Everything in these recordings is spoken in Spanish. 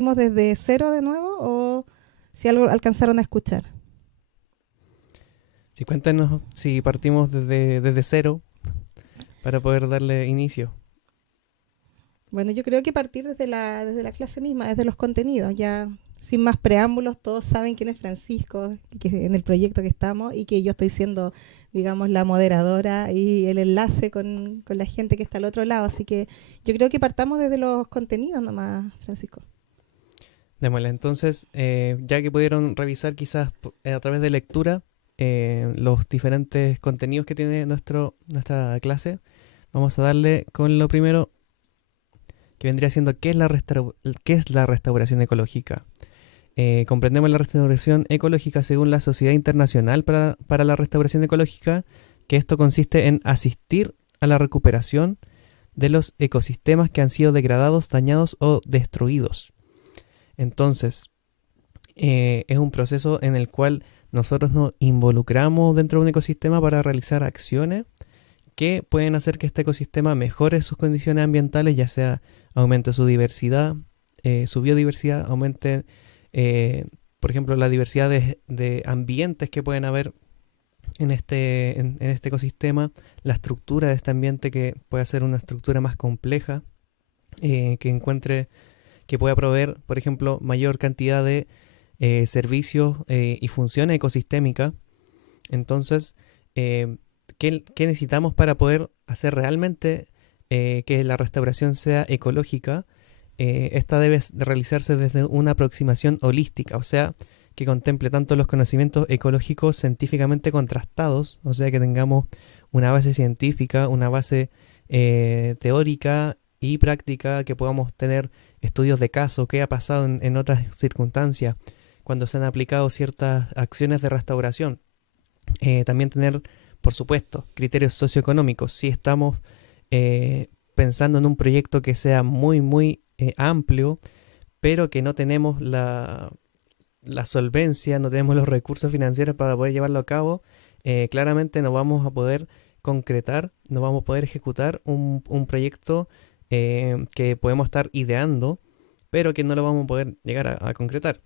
desde cero de nuevo o si algo alcanzaron a escuchar. Si cuéntanos si partimos desde cero para poder darle inicio. Bueno, yo creo que partir desde la clase misma, desde los contenidos, ya sin más preámbulos, todos saben quién es Francisco, que en el proyecto que estamos y que yo estoy siendo, digamos, la moderadora y el enlace con la gente que está al otro lado. Así que yo creo que partamos desde los contenidos nomás, Francisco. Démosle. Entonces, ya que pudieron revisar quizás a través de lectura los diferentes contenidos que tiene nuestra clase, vamos a darle con lo primero que vendría siendo qué es la restauración ecológica. Comprendemos la restauración ecológica según la Sociedad Internacional para la Restauración Ecológica, que esto consiste en asistir a la recuperación de los ecosistemas que han sido degradados, dañados o destruidos. Entonces, es un proceso en el cual nosotros nos involucramos dentro de un ecosistema para realizar acciones que pueden hacer que este ecosistema mejore sus condiciones ambientales, ya sea aumente su diversidad, su biodiversidad, aumente, por ejemplo, la diversidad de ambientes que pueden haber en este ecosistema, la estructura de este ambiente que puede ser una estructura más compleja, que pueda proveer, por ejemplo, mayor cantidad de servicios y funciones ecosistémicas. Entonces, eh, ¿qué necesitamos para poder hacer realmente que la restauración sea ecológica? Esta debe realizarse desde una aproximación holística, o sea, que contemple tanto los conocimientos ecológicos científicamente contrastados, o sea, que tengamos una base científica, una base teórica y práctica, que podamos tener estudios de caso, qué ha pasado en otras circunstancias, cuando se han aplicado ciertas acciones de restauración. También tener, por supuesto, criterios socioeconómicos. Si estamos pensando en un proyecto que sea muy amplio, pero que no tenemos la solvencia, no tenemos los recursos financieros para poder llevarlo a cabo, claramente no vamos a poder concretar, no vamos a poder ejecutar un proyecto que podemos estar ideando, pero que no lo vamos a poder llegar a concretar.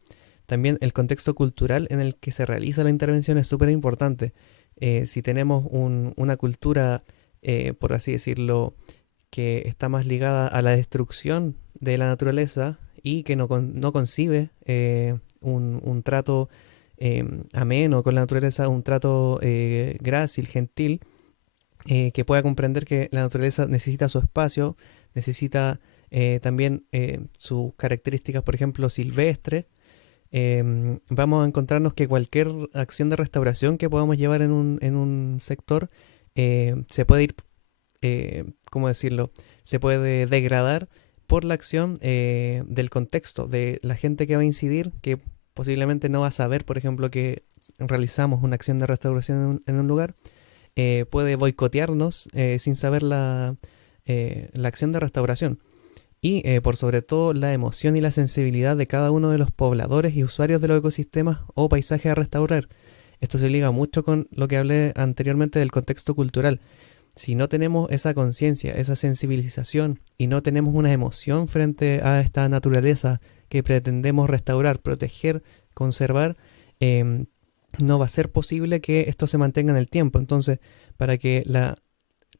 También el contexto cultural en el que se realiza la intervención es súper importante. Si tenemos una cultura, por así decirlo, que está más ligada a la destrucción de la naturaleza y que no concibe un trato ameno con la naturaleza, un trato grácil, gentil, que pueda comprender que la naturaleza necesita su espacio, necesita también sus características, por ejemplo, silvestres. Vamos a encontrarnos que cualquier acción de restauración que podamos llevar en un sector se puede ir, ¿cómo decirlo? Se puede degradar por la acción del contexto, de la gente que va a incidir, que posiblemente no va a saber, por ejemplo, que realizamos una acción de restauración en un lugar, puede boicotearnos sin saber la acción de restauración. Y por sobre todo la emoción y la sensibilidad de cada uno de los pobladores y usuarios de los ecosistemas o paisajes a restaurar. Esto se liga mucho con lo que hablé anteriormente del contexto cultural. Si no tenemos esa conciencia, esa sensibilización y no tenemos una emoción frente a esta naturaleza que pretendemos restaurar, proteger, conservar, eh, no va a ser posible que esto se mantenga en el tiempo. Entonces, para que la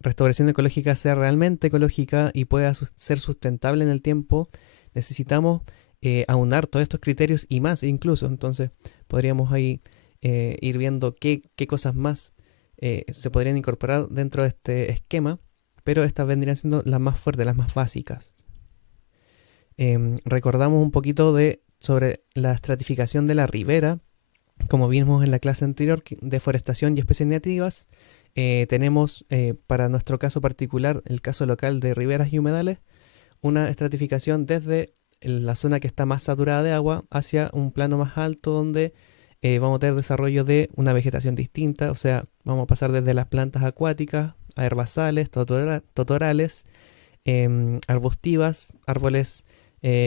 restauración ecológica sea realmente ecológica y pueda ser sustentable en el tiempo, necesitamos aunar todos estos criterios y más incluso. Entonces, podríamos ahí ir viendo qué cosas más se podrían incorporar dentro de este esquema, pero estas vendrían siendo las más fuertes, las más básicas. Recordamos un poquito sobre la estratificación de la ribera, como vimos en la clase anterior, deforestación y especies nativas. Tenemos para nuestro caso particular, el caso local de riberas y humedales, una estratificación desde la zona que está más saturada de agua hacia un plano más alto donde vamos a tener desarrollo de una vegetación distinta, o sea, vamos a pasar desde las plantas acuáticas a herbazales, totorales, arbustivas, árboles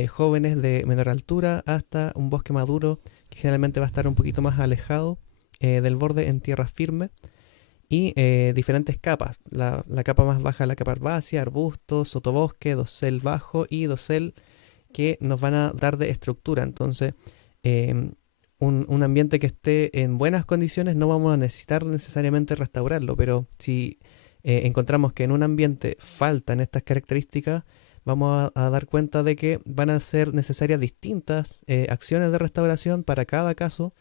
jóvenes de menor altura, hasta un bosque maduro que generalmente va a estar un poquito más alejado del borde en tierra firme, y diferentes capas. La capa más baja es la capa herbácea, arbustos, sotobosque, dosel bajo y dosel que nos van a dar de estructura. Entonces, un ambiente que esté en buenas condiciones no vamos a necesitar necesariamente restaurarlo, pero si encontramos que en un ambiente faltan estas características, vamos a dar cuenta de que van a ser necesarias distintas acciones de restauración para cada caso,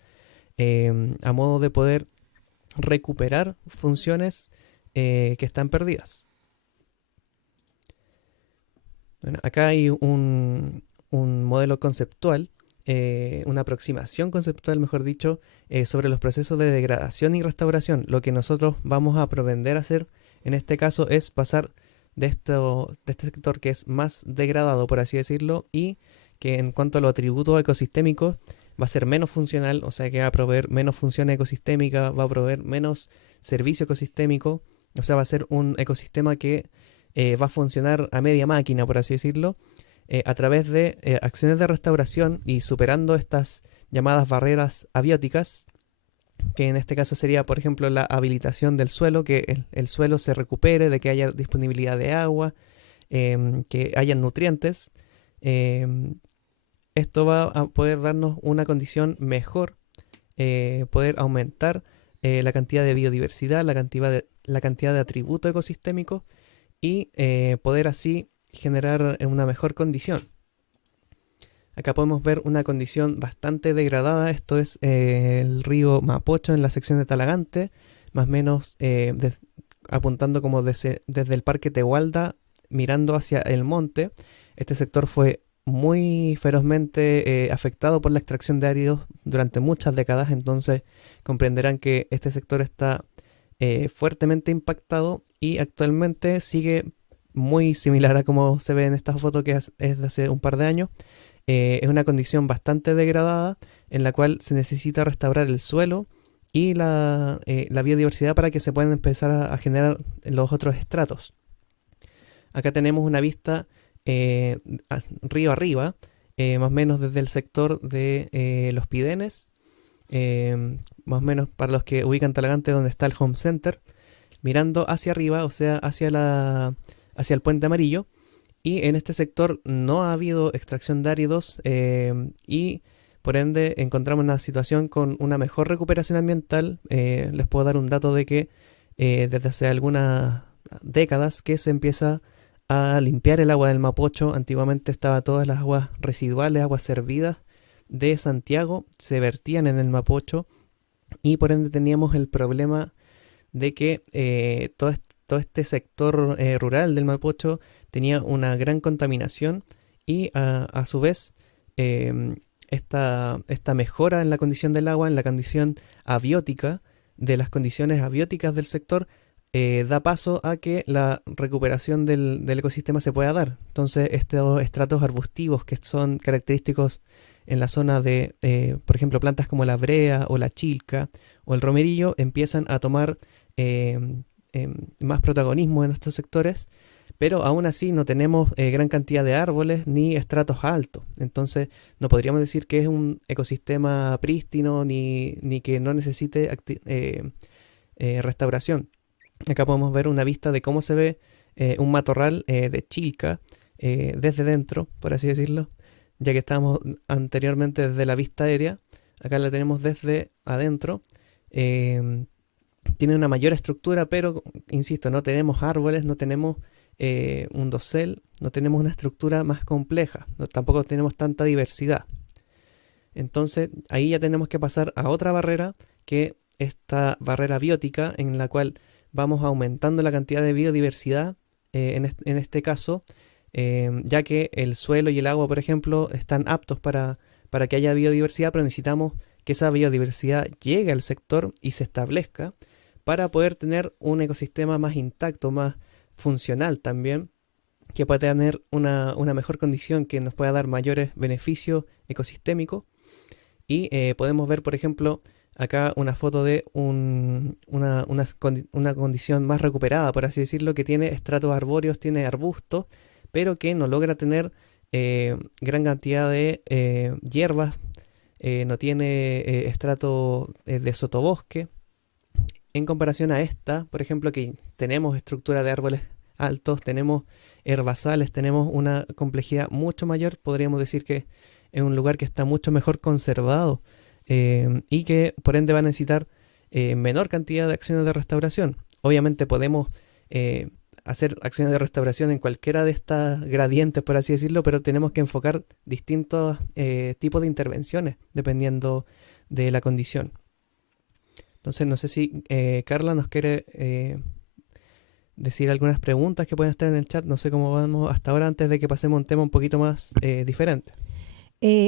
a modo de poder recuperar funciones que están perdidas. Bueno, acá hay un modelo conceptual, una aproximación conceptual, mejor dicho, sobre los procesos de degradación y restauración. Lo que nosotros vamos a propender a hacer en este caso es pasar de este sector que es más degradado, por así decirlo, y que en cuanto a los atributos ecosistémicos va a ser menos funcional, o sea que va a proveer menos funciones ecosistémicas, va a proveer menos servicio ecosistémico, o sea, va a ser un ecosistema que va a funcionar a media máquina, por así decirlo, a través de acciones de restauración y superando estas llamadas barreras abióticas, que en este caso sería, por ejemplo, la habilitación del suelo, que el suelo se recupere, de que haya disponibilidad de agua, que haya nutrientes. Esto va a poder darnos una condición mejor, poder aumentar la cantidad de biodiversidad, la cantidad de atributos ecosistémicos y poder así generar una mejor condición. Acá podemos ver una condición bastante degradada. Esto es el río Mapocho en la sección de Talagante, más o menos apuntando como desde el Parque Tehualda, mirando hacia el monte. Este sector fue muy ferozmente afectado por la extracción de áridos durante muchas décadas, entonces comprenderán que este sector está fuertemente impactado y actualmente sigue muy similar a como se ve en esta foto, que es de hace un par de años. Es una condición bastante degradada en la cual se necesita restaurar el suelo y la biodiversidad para que se puedan empezar a generar los otros estratos. Acá tenemos una vista río arriba, más o menos desde el sector de Los Pidenes, más o menos para los que ubican Talagante, donde está el Home Center, mirando hacia arriba, o sea, hacia el Puente Amarillo. Y en este sector no ha habido extracción de áridos y por ende encontramos una situación con una mejor recuperación ambiental. Les puedo dar un dato de que desde hace algunas décadas que se empieza a limpiar el agua del Mapocho. Antiguamente estaba todas las aguas residuales, aguas servidas de Santiago, se vertían en el Mapocho y por ende teníamos el problema de que todo este sector rural del Mapocho tenía una gran contaminación y a su vez esta mejora en la condición del agua, en la condición abiótica, de las condiciones abióticas del sector, da paso a que la recuperación del ecosistema se pueda dar. Entonces estos estratos arbustivos que son característicos en la zona de, por ejemplo, plantas como la brea o la chilca o el romerillo empiezan a tomar más protagonismo en estos sectores, pero aún así no tenemos gran cantidad de árboles ni estratos altos. Entonces no podríamos decir que es un ecosistema prístino ni que no necesite restauración. Acá podemos ver una vista de cómo se ve un matorral de chilca desde dentro, por así decirlo, ya que estábamos anteriormente desde la vista aérea. Acá la tenemos desde adentro. Tiene una mayor estructura, pero insisto, no tenemos árboles, no tenemos un dosel, no tenemos una estructura más compleja, tampoco tenemos tanta diversidad. Entonces ahí ya tenemos que pasar a otra barrera, que esta barrera biótica, en la cual vamos aumentando la cantidad de biodiversidad en este caso, ya que el suelo y el agua, por ejemplo, están aptos para que haya biodiversidad, pero necesitamos que esa biodiversidad llegue al sector y se establezca para poder tener un ecosistema más intacto, más funcional también, que pueda tener una mejor condición, que nos pueda dar mayores beneficios ecosistémicos. Y podemos ver, por ejemplo, acá una foto de una condición más recuperada, por así decirlo, que tiene estratos arbóreos, tiene arbustos, pero que no logra tener gran cantidad de hierbas, no tiene estrato de sotobosque. En comparación a esta, por ejemplo, que tenemos estructura de árboles altos, tenemos herbazales, tenemos una complejidad mucho mayor. Podríamos decir que es un lugar que está mucho mejor conservado y que por ende va a necesitar menor cantidad de acciones de restauración. Obviamente podemos hacer acciones de restauración en cualquiera de estas gradientes, por así decirlo, pero tenemos que enfocar distintos tipos de intervenciones dependiendo de la condición. Entonces, no sé si Carla nos quiere decir algunas preguntas que pueden estar en el chat. No sé cómo vamos hasta ahora antes de que pasemos a un tema un poquito más diferente.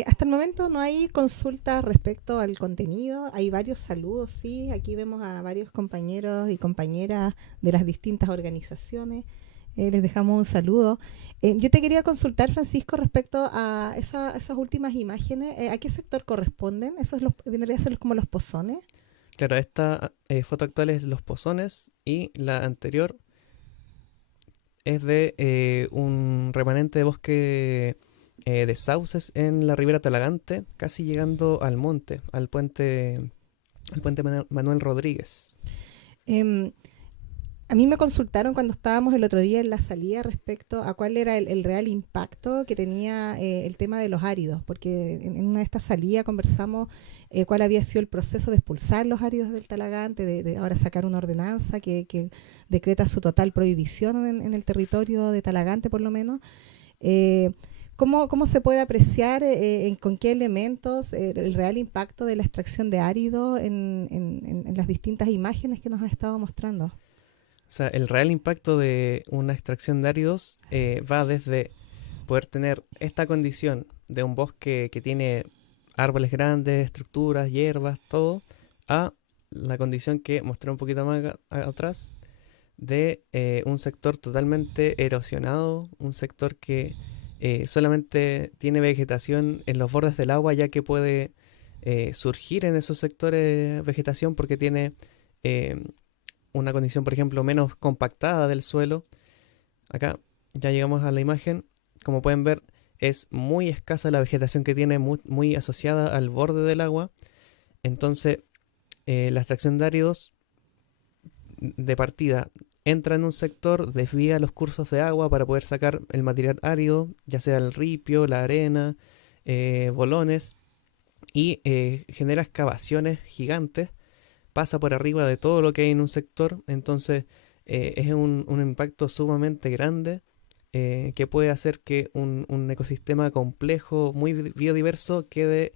Hasta el momento no hay consultas respecto al contenido. Hay varios saludos, sí. Aquí vemos a varios compañeros y compañeras de las distintas organizaciones. Les dejamos un saludo. Yo te quería consultar, Francisco, respecto a esas últimas imágenes. ¿A qué sector corresponden? ¿Eso vendría a ser como los pozones? Claro, esta foto actual es Los Pozones y la anterior es de un remanente de bosque de sauces en la ribera Talagante, casi llegando al monte, al puente Manuel Rodríguez. A mí me consultaron cuando estábamos el otro día en la salida respecto a cuál era el real impacto que tenía el tema de los áridos, porque en una de estas salidas conversamos cuál había sido el proceso de expulsar los áridos del Talagante, de ahora sacar una ordenanza que decreta su total prohibición en el territorio de Talagante, por lo menos. ¿Cómo se puede apreciar con qué elementos el real impacto de la extracción de árido en las distintas imágenes que nos ha estado mostrando? O sea, el real impacto de una extracción de áridos va desde poder tener esta condición de un bosque que tiene árboles grandes, estructuras, hierbas, todo, a la condición que mostré un poquito más atrás de un sector totalmente erosionado, un sector que solamente tiene vegetación en los bordes del agua, ya que puede surgir en esos sectores vegetación porque tiene una condición, por ejemplo, menos compactada del suelo. Acá ya llegamos a la imagen. Como pueden ver, es muy escasa la vegetación que tiene, muy asociada al borde del agua. Entonces, la extracción de áridos de partida entra en un sector, desvía los cursos de agua para poder sacar el material árido, ya sea el ripio, la arena, bolones, y genera excavaciones gigantes, pasa por arriba de todo lo que hay en un sector. Entonces es un impacto sumamente grande que puede hacer que un ecosistema complejo, muy biodiverso, quede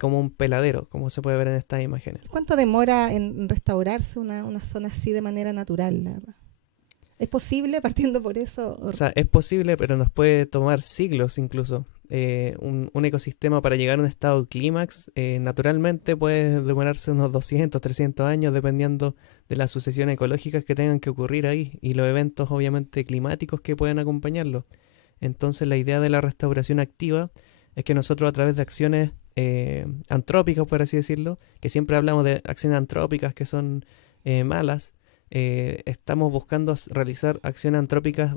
como un peladero, como se puede ver en estas imágenes. ¿Cuánto demora en restaurarse una zona así de manera natural? ¿Es posible partiendo por eso? O sea, es posible, pero nos puede tomar siglos incluso. Un ecosistema para llegar a un estado clímax naturalmente puede demorarse unos 200, 300 años dependiendo de las sucesiones ecológicas que tengan que ocurrir ahí y los eventos obviamente climáticos que pueden acompañarlo. Entonces la idea de la restauración activa es que nosotros a través de acciones antrópicas, por así decirlo, que siempre hablamos de acciones antrópicas que son malas, estamos buscando realizar acciones antrópicas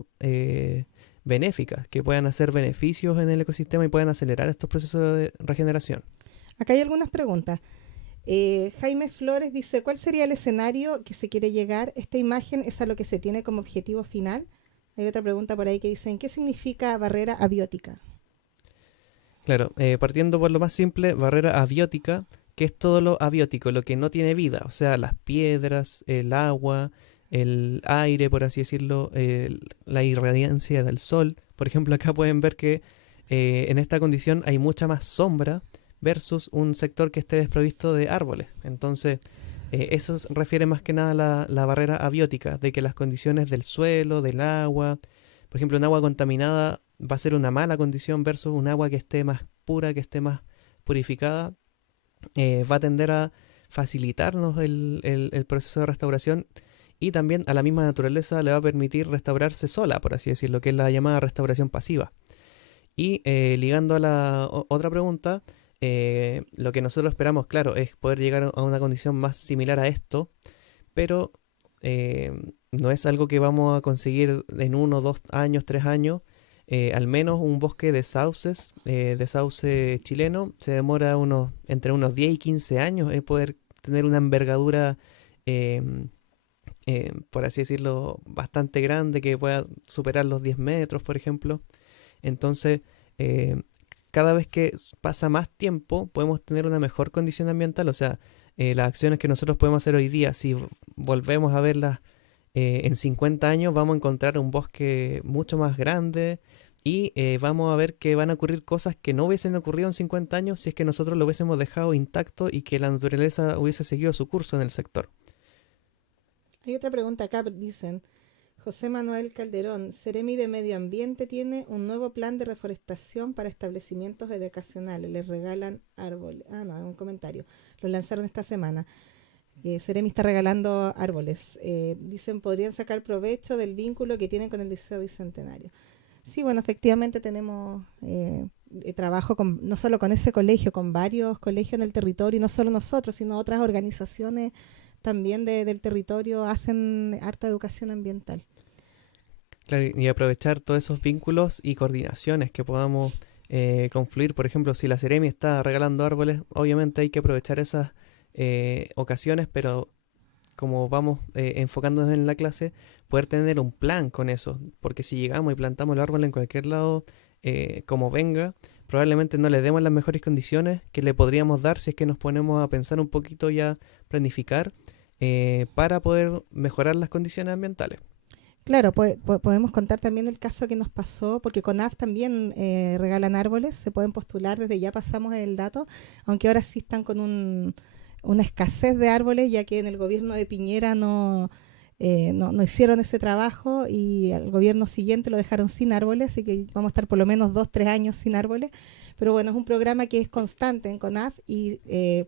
benéficas que puedan hacer beneficios en el ecosistema y puedan acelerar estos procesos de regeneración. Acá hay algunas preguntas. Jaime Flores dice, ¿cuál sería el escenario que se quiere llegar? ¿Esta imagen es a lo que se tiene como objetivo final? Hay otra pregunta por ahí que dice, ¿qué significa barrera abiótica? Claro, partiendo por lo más simple, barrera abiótica, que es todo lo abiótico, lo que no tiene vida, o sea, las piedras, el agua, el aire, por así decirlo, la irradiancia del sol. Por ejemplo, acá pueden ver que en esta condición hay mucha más sombra versus un sector que esté desprovisto de árboles. Entonces, eso refiere más que nada a la barrera abiótica, de que las condiciones del suelo, del agua, por ejemplo, un agua contaminada va a ser una mala condición versus un agua que esté más pura, que esté más purificada, va a tender a facilitarnos el proceso de restauración y también a la misma naturaleza le va a permitir restaurarse sola, por así decirlo, que es la llamada restauración pasiva. Y ligando a la otra pregunta, lo que nosotros esperamos, claro, es poder llegar a una condición más similar a esto, pero no es algo que vamos a conseguir en 1, 2 años, 3 años. Al menos un bosque de sauces, de sauce chileno, se demora entre unos 10 y 15 años poder tener una envergadura por así decirlo, bastante grande, que pueda superar los 10 metros, por ejemplo. Entonces, eh, cada vez que pasa más tiempo, podemos tener una mejor condición ambiental. O sea, las acciones que nosotros podemos hacer hoy día, si volvemos a verlas en 50 años, vamos a encontrar un bosque mucho más grande y vamos a ver que van a ocurrir cosas que no hubiesen ocurrido en 50 años si es que nosotros lo hubiésemos dejado intacto y que la naturaleza hubiese seguido su curso en el sector. Hay otra pregunta acá, dicen, José Manuel Calderón, Ceremi de Medio Ambiente tiene un nuevo plan de reforestación para establecimientos educacionales. Les regalan árboles. Ah, no, es un comentario. Lo lanzaron esta semana. Ceremi está regalando árboles. Dicen, podrían sacar provecho del vínculo que tienen con el Liceo Bicentenario. Sí, bueno, efectivamente tenemos trabajo no solo con ese colegio, con varios colegios en el territorio, y no solo nosotros, sino otras organizaciones también del territorio hacen harta educación ambiental. Claro, y aprovechar todos esos vínculos y coordinaciones que podamos confluir. Por ejemplo, si la Ceremi está regalando árboles, obviamente hay que aprovechar esas ocasiones, pero como vamos enfocándonos en la clase, poder tener un plan con eso. Porque si llegamos y plantamos el árbol en cualquier lado, como venga, probablemente no le demos las mejores condiciones que le podríamos dar si es que nos ponemos a pensar un poquito y a planificar para poder mejorar las condiciones ambientales. Claro, podemos contar también el caso que nos pasó, porque con AF también regalan árboles, se pueden postular, desde ya pasamos el dato, aunque ahora sí están con una escasez de árboles, ya que en el gobierno de Piñera no hicieron ese trabajo y al gobierno siguiente lo dejaron sin árboles, así que vamos a estar por lo menos 2, 3 años sin árboles. Pero bueno, es un programa que es constante en CONAF y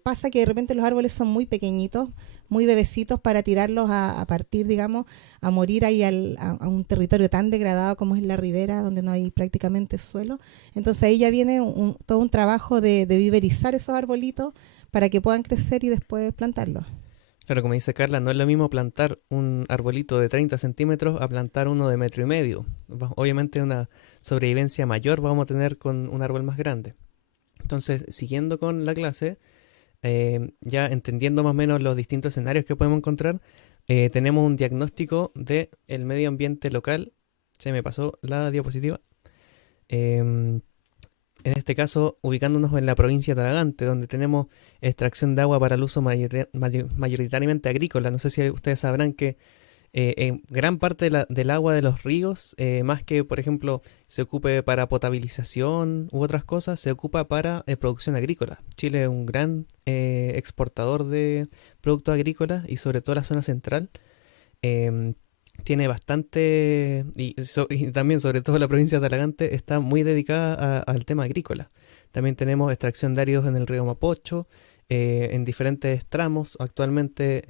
pasa que de repente los árboles son muy pequeñitos, muy bebecitos para tirarlos a partir, digamos, a morir ahí a un territorio tan degradado como es la ribera, donde no hay prácticamente suelo. Entonces ahí ya viene todo un trabajo de viverizar esos arbolitos para que puedan crecer y después plantarlos. Claro, como dice Carla, no es lo mismo plantar un arbolito de 30 centímetros a plantar uno de metro y medio. Obviamente una sobrevivencia mayor vamos a tener con un árbol más grande. Entonces, siguiendo con la clase, ya entendiendo más o menos los distintos escenarios que podemos encontrar, tenemos un diagnóstico del medio ambiente local. Se me pasó la diapositiva. Em, en este caso, ubicándonos en la provincia de Talagante, donde tenemos extracción de agua para el uso mayoritariamente agrícola. No sé si ustedes sabrán que en gran parte del agua de los ríos, más que, por ejemplo, se ocupe para potabilización u otras cosas, se ocupa para producción agrícola. Chile es un gran exportador de productos agrícolas y sobre todo la zona central. em, Tiene bastante, y también sobre todo la provincia de Talagante está muy dedicada al tema agrícola. También tenemos extracción de áridos en el río Mapocho, en diferentes tramos. Actualmente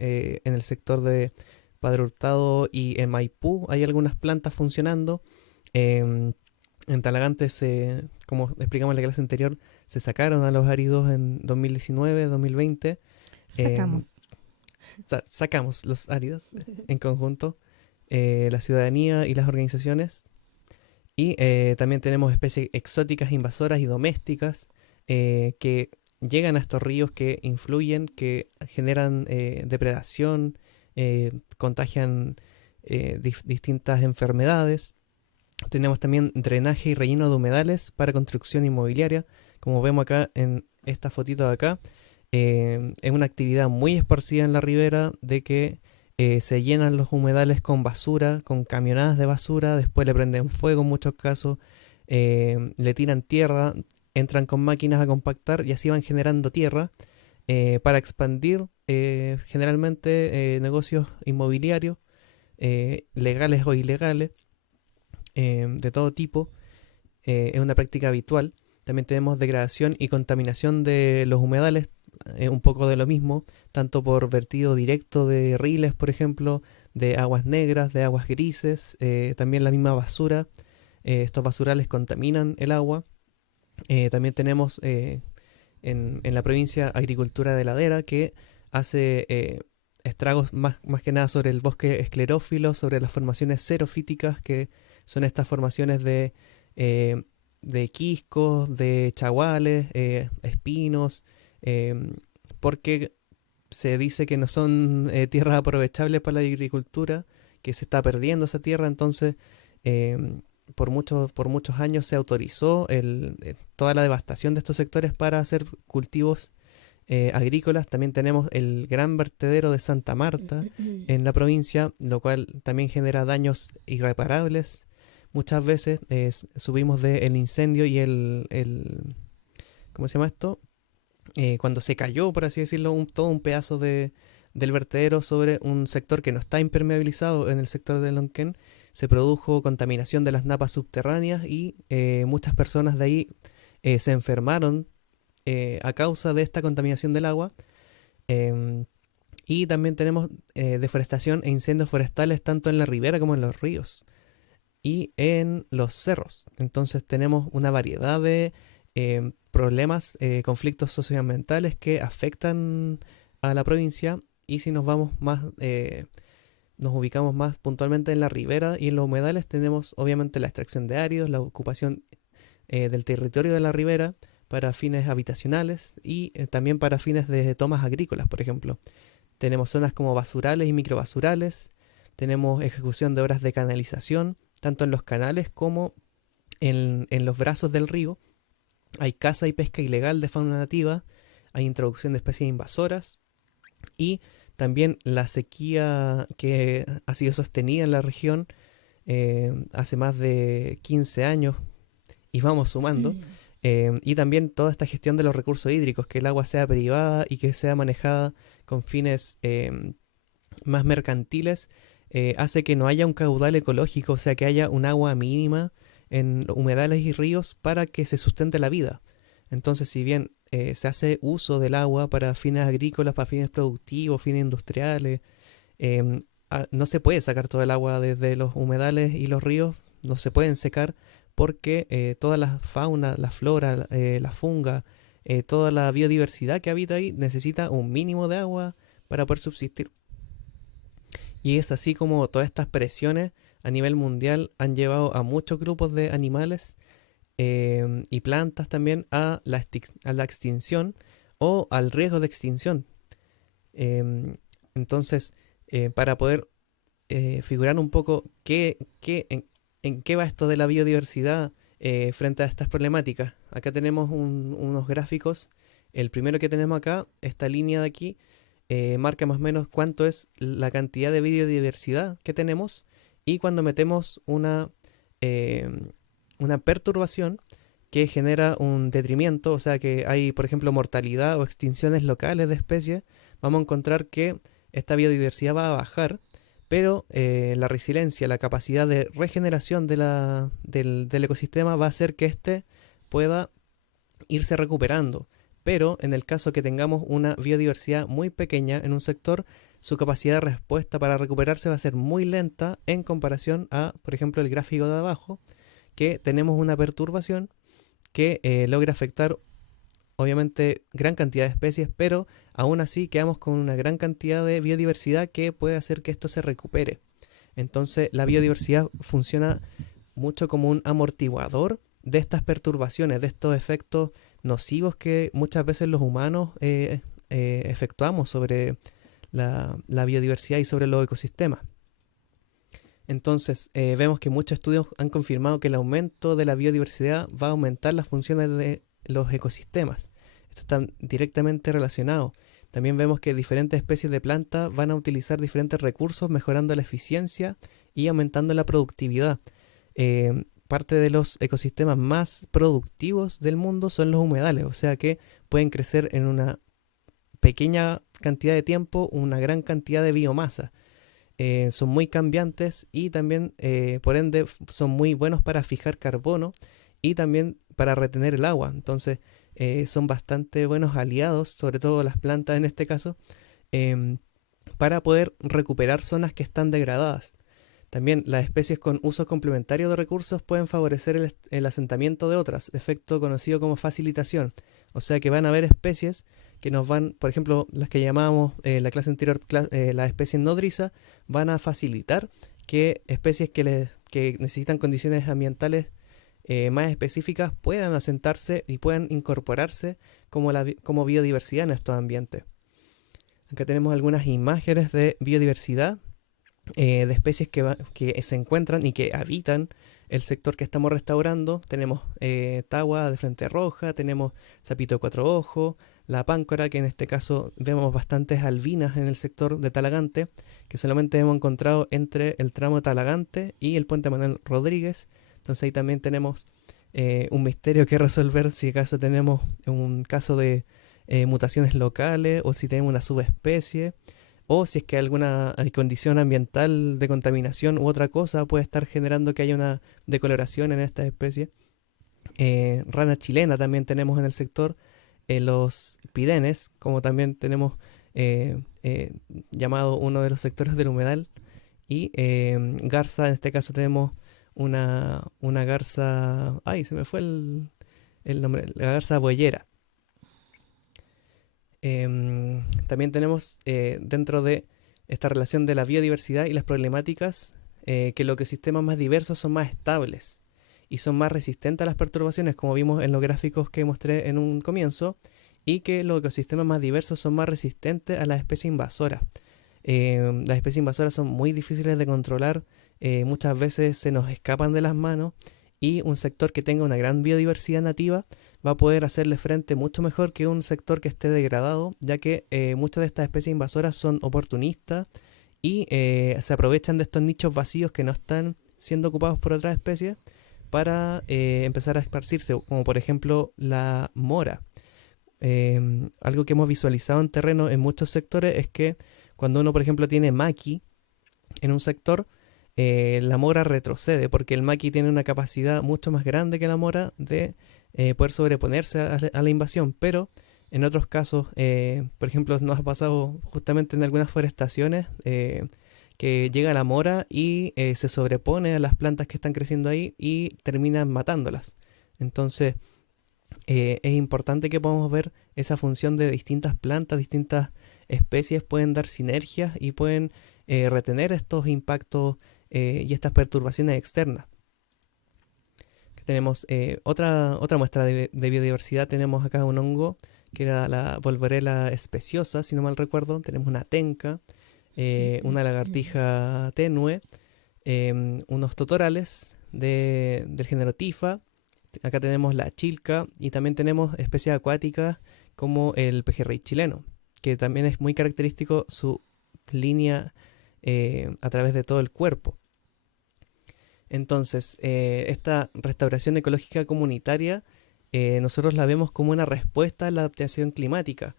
en el sector de Padre Hurtado y en Maipú hay algunas plantas funcionando. Em, en Talagante, como explicamos en la clase anterior, se sacaron a los áridos en 2019, 2020. em, Sacamos. Sacamos los áridos en conjunto, la ciudadanía y las organizaciones. Y también tenemos especies exóticas, invasoras y domésticas que llegan a estos ríos, que influyen, que generan depredación, contagian distintas enfermedades. Tenemos también drenaje y relleno de humedales para construcción inmobiliaria. Como vemos acá en esta fotito de acá, es una actividad muy esparcida en la ribera, de que se llenan los humedales con basura, con camionadas de basura, después le prenden fuego en muchos casos, le tiran tierra, entran con máquinas a compactar y así van generando tierra para expandir generalmente negocios inmobiliarios, legales o ilegales, de todo tipo. Es una práctica habitual. También tenemos degradación y contaminación de los humedales, un poco de lo mismo, tanto por vertido directo de riles, por ejemplo, de aguas negras, de aguas grises, también la misma basura. Estos basurales contaminan el agua. También tenemos en la provincia agricultura de ladera, que hace estragos más que nada sobre el bosque esclerófilo, sobre las formaciones xerofíticas, que son estas formaciones de quiscos, de chaguales, espinos, porque se dice que no son tierras aprovechables para la agricultura, que se está perdiendo esa tierra, entonces por muchos años se autorizó toda la devastación de estos sectores para hacer cultivos agrícolas. También tenemos el gran vertedero de Santa Marta en la provincia, lo cual también genera daños irreparables. Muchas veces subimos del incendio y ¿cómo se llama esto? Cuando se cayó, por así decirlo, todo un pedazo del vertedero sobre un sector que no está impermeabilizado en el sector de Lonquén, se produjo contaminación de las napas subterráneas y muchas personas de ahí se enfermaron a causa de esta contaminación del agua. Y también tenemos deforestación e incendios forestales tanto en la ribera como en los ríos y en los cerros. Entonces tenemos una variedad de problemas, conflictos socioambientales que afectan a la provincia. Y si nos vamos más, nos ubicamos más puntualmente en la ribera y en los humedales, tenemos obviamente la extracción de áridos, la ocupación del territorio de la ribera para fines habitacionales y también para fines de tomas agrícolas, por ejemplo. Tenemos zonas como basurales y microbasurales, tenemos ejecución de obras de canalización, tanto en los canales como en los brazos del río. Hay caza y pesca ilegal de fauna nativa, hay introducción de especies invasoras y también la sequía que ha sido sostenida en la región hace más de 15 años y vamos sumando. Y también toda esta gestión de los recursos hídricos, que el agua sea privada y que sea manejada con fines más mercantiles, hace que no haya un caudal ecológico, o sea, que haya un agua mínima en humedales y ríos para que se sustente la vida. Entonces, si bien se hace uso del agua para fines agrícolas, para fines productivos, fines industriales, no se puede sacar todo el agua desde los humedales y los ríos, no se pueden secar porque toda la fauna, la flora, la funga, toda la biodiversidad que habita ahí necesita un mínimo de agua para poder subsistir. Y es así como todas estas presiones a nivel mundial han llevado a muchos grupos de animales y plantas también a la extinción o al riesgo de extinción. Entonces, para poder figurar un poco en qué va esto de la biodiversidad frente a estas problemáticas. Acá tenemos unos gráficos. El primero que tenemos acá, esta línea de aquí, marca más o menos cuánto es la cantidad de biodiversidad que tenemos, y cuando metemos una perturbación que genera un detrimento, o sea que hay, por ejemplo, mortalidad o extinciones locales de especies, vamos a encontrar que esta biodiversidad va a bajar, pero la resiliencia, la capacidad de regeneración del ecosistema va a hacer que éste pueda irse recuperando. Pero en el caso que tengamos una biodiversidad muy pequeña en un sector, su capacidad de respuesta para recuperarse va a ser muy lenta en comparación a, por ejemplo, el gráfico de abajo, que tenemos una perturbación que logra afectar obviamente gran cantidad de especies, pero aún así quedamos con una gran cantidad de biodiversidad que puede hacer que esto se recupere. Entonces la biodiversidad funciona mucho como un amortiguador de estas perturbaciones, de estos efectos nocivos que muchas veces los humanos efectuamos sobre la biodiversidad y sobre los ecosistemas. Entonces vemos que muchos estudios han confirmado que el aumento de la biodiversidad va a aumentar las funciones de los ecosistemas. Esto está directamente relacionado. También vemos que diferentes especies de plantas van a utilizar diferentes recursos, mejorando la eficiencia y aumentando la productividad. Parte de los ecosistemas más productivos del mundo son los humedales, o sea que pueden crecer en una pequeña cantidad de tiempo una gran cantidad de biomasa. Son muy cambiantes y también, por ende, son muy buenos para fijar carbono y también para retener el agua. Entonces, son bastante buenos aliados, sobre todo las plantas en este caso, para poder recuperar zonas que están degradadas. También las especies con uso complementario de recursos pueden favorecer el asentamiento de otras, efecto conocido como facilitación. O sea que van a haber especies que nos van, por ejemplo, las que llamábamos la clase anterior, las especies nodrizas, van a facilitar que especies que necesitan condiciones ambientales más específicas puedan asentarse y puedan incorporarse como biodiversidad en estos ambientes. Acá tenemos algunas imágenes de biodiversidad, de especies que se encuentran y que habitan el sector que estamos restaurando. Tenemos tagua de frente roja, tenemos sapito de cuatro ojos, la páncora, que en este caso vemos bastantes albinas en el sector de Talagante, que solamente hemos encontrado entre el tramo de Talagante y el puente Manuel Rodríguez. Entonces ahí también tenemos un misterio que resolver, si acaso tenemos un caso de mutaciones locales o si tenemos una subespecie o si es que alguna condición ambiental de contaminación u otra cosa puede estar generando que haya una decoloración en esta especie. Rana chilena también tenemos en el sector, los pidenes, como también tenemos llamado uno de los sectores del humedal, y garza, en este caso tenemos una garza, ay, se me fue el nombre, la garza boyera. También tenemos dentro de esta relación de la biodiversidad y las problemáticas que los ecosistemas más diversos son más estables y son más resistentes a las perturbaciones, como vimos en los gráficos que mostré en un comienzo, y que los ecosistemas más diversos son más resistentes a las especies invasoras. Las especies invasoras son muy difíciles de controlar, muchas veces se nos escapan de las manos, y un sector que tenga una gran biodiversidad nativa va a poder hacerle frente mucho mejor que un sector que esté degradado, ya que muchas de estas especies invasoras son oportunistas y se aprovechan de estos nichos vacíos que no están siendo ocupados por otras especies para empezar a esparcirse, como por ejemplo la mora. Algo que hemos visualizado en terreno en muchos sectores es que cuando uno, por ejemplo, tiene maqui en un sector, la mora retrocede porque el maqui tiene una capacidad mucho más grande que la mora de poder sobreponerse a la invasión, pero en otros casos, por ejemplo, nos ha pasado justamente en algunas forestaciones que llega la mora y se sobrepone a las plantas que están creciendo ahí y terminan matándolas. Entonces es importante que podamos ver esa función de distintas plantas, distintas especies pueden dar sinergias y pueden retener estos impactos y estas perturbaciones externas. Tenemos otra muestra de biodiversidad. Tenemos acá un hongo que era la Volvorella speciosa, si no mal recuerdo. Tenemos una tenca, una lagartija tenue, unos totorales del género Tifa. Acá tenemos la chilca y también tenemos especies acuáticas como el pejerrey chileno, que también es muy característico su línea a través de todo el cuerpo. Entonces, esta restauración ecológica comunitaria nosotros la vemos como una respuesta a la adaptación climática.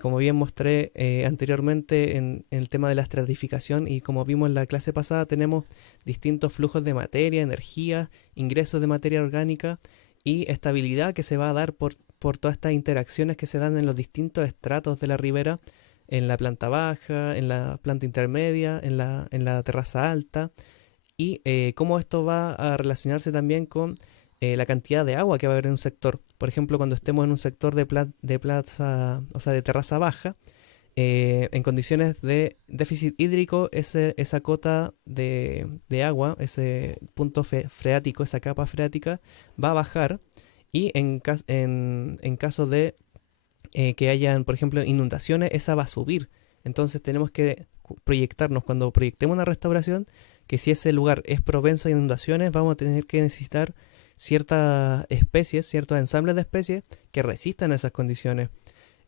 Como bien mostré anteriormente en el tema de la estratificación y como vimos en la clase pasada, tenemos distintos flujos de materia, energía, ingresos de materia orgánica y estabilidad que se va a dar por todas estas interacciones que se dan en los distintos estratos de la ribera, en la planta baja, en la planta intermedia, en la terraza alta, y cómo esto va a relacionarse también con la cantidad de agua que va a haber en un sector. Por ejemplo, cuando estemos en un sector de plaza, o sea, de terraza baja, en condiciones de déficit hídrico, esa cota de agua, ese punto freático, esa capa freática, va a bajar, y en caso de que hayan, por ejemplo, inundaciones, esa va a subir. Entonces tenemos que proyectarnos, cuando proyectemos una restauración, que si ese lugar es propenso a inundaciones, vamos a tener que necesitar ciertas especies, ciertos ensambles de especies que resistan a esas condiciones.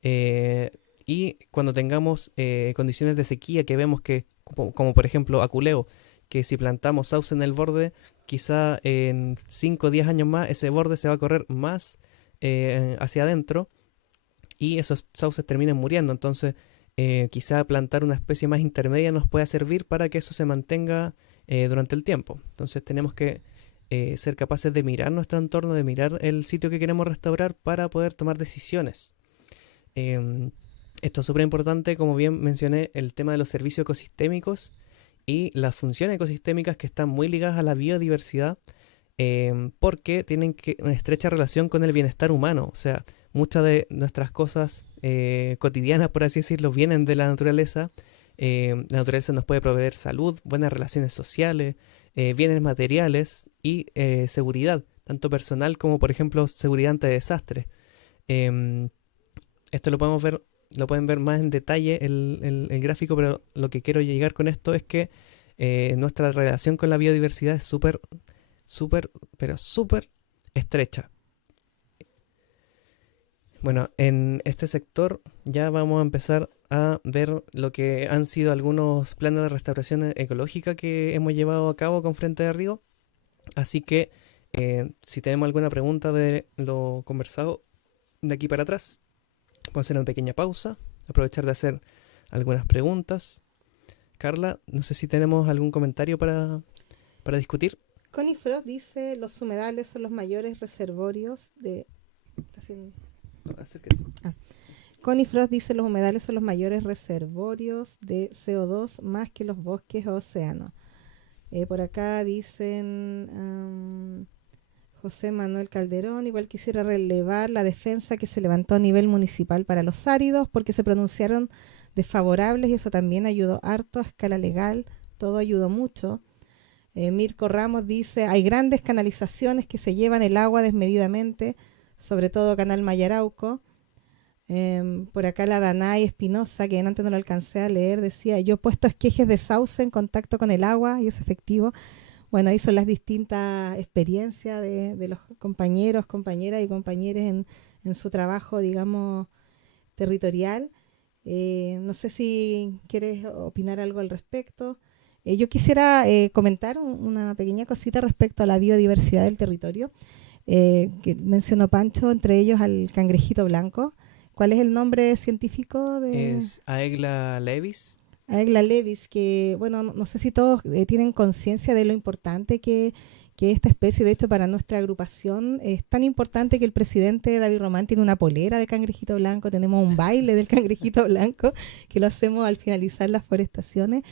Y cuando tengamos condiciones de sequía que vemos que, como por ejemplo aculeo, que si plantamos sauce en el borde, quizá en 5 o 10 años más ese borde se va a correr más hacia adentro y esos sauces terminan muriendo. Entonces quizá plantar una especie más intermedia nos pueda servir para que eso se mantenga durante el tiempo. Entonces tenemos que ser capaces de mirar nuestro entorno, de mirar el sitio que queremos restaurar para poder tomar decisiones. Esto es súper importante, como bien mencioné, el tema de los servicios ecosistémicos y las funciones ecosistémicas que están muy ligadas a la biodiversidad, porque tienen una estrecha relación con el bienestar humano. O sea, muchas de nuestras cosas cotidianas, por así decirlo, vienen de la naturaleza. La naturaleza nos puede proveer salud, buenas relaciones sociales, bienes materiales y seguridad, tanto personal como, por ejemplo, seguridad ante desastres. Esto lo podemos ver lo pueden ver más en detalle el gráfico, pero lo que quiero llegar con esto es que nuestra relación con la biodiversidad es súper, súper, pero súper estrecha. Bueno, en este sector ya vamos a empezar a ver lo que han sido algunos planes de restauración ecológica que hemos llevado a cabo con Frente de Río. Así que si tenemos alguna pregunta de lo conversado de aquí para atrás, puedo hacer una pequeña pausa, aprovechar de hacer algunas preguntas. Carla, no sé si tenemos algún comentario para discutir. Connie Frost dice, los humedales son los mayores reservorios de... Acérquese. Connie Frost dice, los humedales son los mayores reservorios de CO2 más que los bosques o océanos. Por acá dicen... José Manuel Calderón, igual quisiera relevar la defensa que se levantó a nivel municipal para los áridos porque se pronunciaron desfavorables y eso también ayudó harto a escala legal, todo ayudó mucho. Mirko Ramos dice, hay grandes canalizaciones que se llevan el agua desmedidamente, sobre todo Canal Mayarauco. Por acá la Danay Espinosa, que antes no lo alcancé a leer, decía, yo he puesto esquejes de sauce en contacto con el agua y es efectivo. Bueno, ahí son las distintas experiencias de los compañeros, compañeras y compañeros en su trabajo, digamos, territorial. No sé si quieres opinar algo al respecto. Yo quisiera comentar una pequeña cosita respecto a la biodiversidad del territorio, que mencionó Pancho, entre ellos al cangrejito blanco. ¿Cuál es el nombre científico de...? Es Aegla levis. Aegla levis, que, bueno, no sé si todos tienen conciencia de lo importante que esta especie, de hecho, para nuestra agrupación es tan importante que el presidente David Román tiene una polera de cangrejito blanco, tenemos un baile del cangrejito blanco que lo hacemos al finalizar las forestaciones,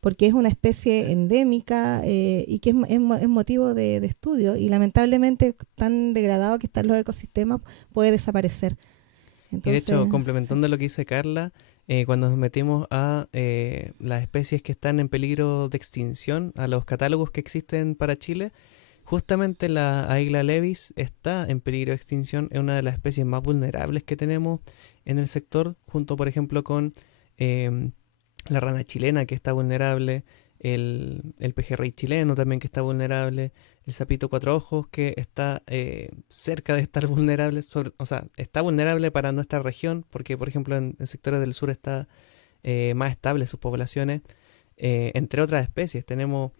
porque es una especie endémica y que es motivo de estudio y lamentablemente tan degradado que están los ecosistemas puede desaparecer. Entonces, y de hecho, complementando lo que dice Carla, cuando nos metimos a las especies que están en peligro de extinción, a los catálogos que existen para Chile, justamente la Aegla levis está en peligro de extinción, es una de las especies más vulnerables que tenemos en el sector, junto por ejemplo con la rana chilena que está vulnerable, el pejerrey chileno también que está vulnerable, el sapito cuatro ojos que está cerca de estar vulnerable, o sea, está vulnerable para nuestra región, porque por ejemplo en sectores del sur está más estable sus poblaciones, entre otras especies. Tenemos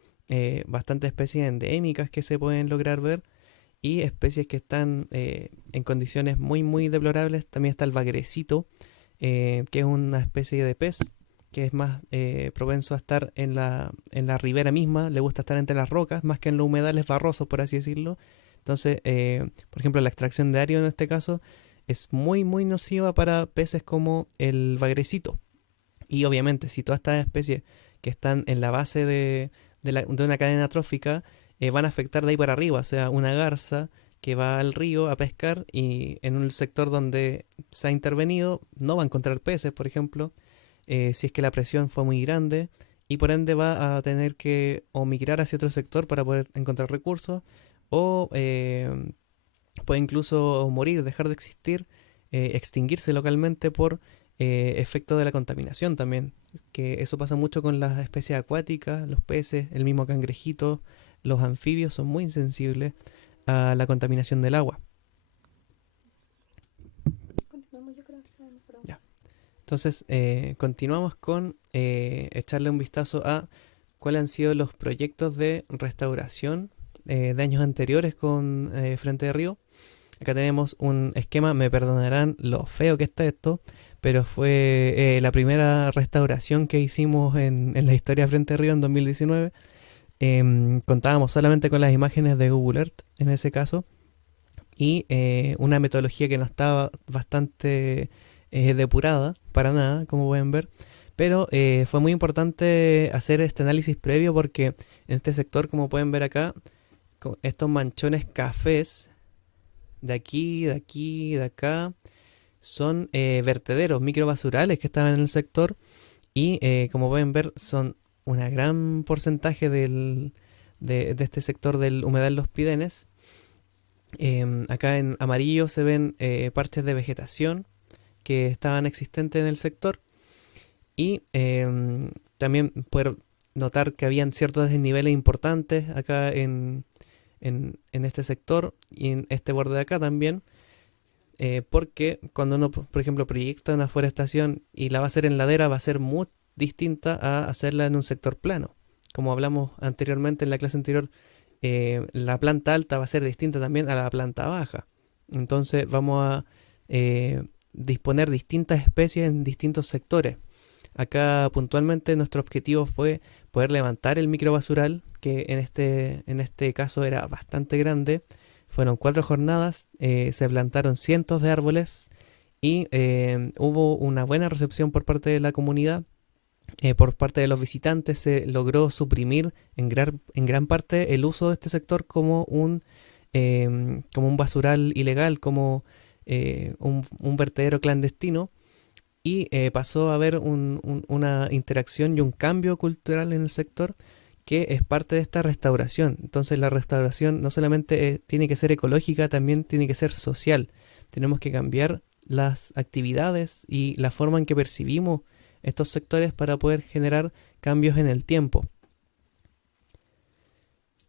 bastantes especies endémicas que se pueden lograr ver y especies que están en condiciones muy muy deplorables. También está el bagrecito, que es una especie de pez que es más propenso a estar en la ribera misma, le gusta estar entre las rocas, más que en los humedales barrosos, por así decirlo. Entonces, por ejemplo, la extracción de ario en este caso es muy, muy nociva para peces como el bagrecito. Y obviamente, si todas estas especies que están en la base de una cadena trófica van a afectar de ahí para arriba, o sea, una garza que va al río a pescar y en un sector donde se ha intervenido no va a encontrar peces, por ejemplo, si es que la presión fue muy grande y por ende va a tener que o migrar hacia otro sector para poder encontrar recursos o puede incluso morir, dejar de existir, extinguirse localmente por efecto de la contaminación también, que eso pasa mucho con las especies acuáticas, los peces, el mismo cangrejito, los anfibios son muy insensibles a la contaminación del agua. Ya. Entonces, continuamos con echarle un vistazo a cuáles han sido los proyectos de restauración de años anteriores con Frente de Río. Acá tenemos un esquema, me perdonarán lo feo que está esto, pero fue la primera restauración que hicimos en la historia de Frente de Río en 2019. Contábamos solamente con las imágenes de Google Earth en ese caso y una metodología que no estaba bastante depurada para nada, como pueden ver, pero fue muy importante hacer este análisis previo porque en este sector, como pueden ver acá, estos manchones cafés de aquí, de aquí, de acá son vertederos microbasurales que estaban en el sector y como pueden ver son una gran porcentaje de este sector del humedal Los Pidenes. Acá en amarillo se ven parches de vegetación que estaban existentes en el sector y también poder notar que habían ciertos desniveles importantes acá en este sector y en este borde de acá también, porque cuando uno, por ejemplo, proyecta una forestación y la va a hacer en ladera, va a ser muy distinta a hacerla en un sector plano. Como hablamos anteriormente en la clase anterior, la planta alta va a ser distinta también a la planta baja. Entonces vamos a disponer distintas especies en distintos sectores. Acá puntualmente nuestro objetivo fue poder levantar el microbasural, que en este caso era bastante grande. Fueron 4 jornadas, se plantaron cientos de árboles y hubo una buena recepción por parte de la comunidad. Por parte de los visitantes se logró suprimir en gran parte el uso de este sector como un basural ilegal, como un vertedero clandestino, y pasó a haber una interacción y un cambio cultural en el sector que es parte de esta restauración. Entonces la restauración no solamente tiene que ser ecológica, también tiene que ser social. Tenemos que cambiar las actividades y la forma en que percibimos estos sectores para poder generar cambios en el tiempo.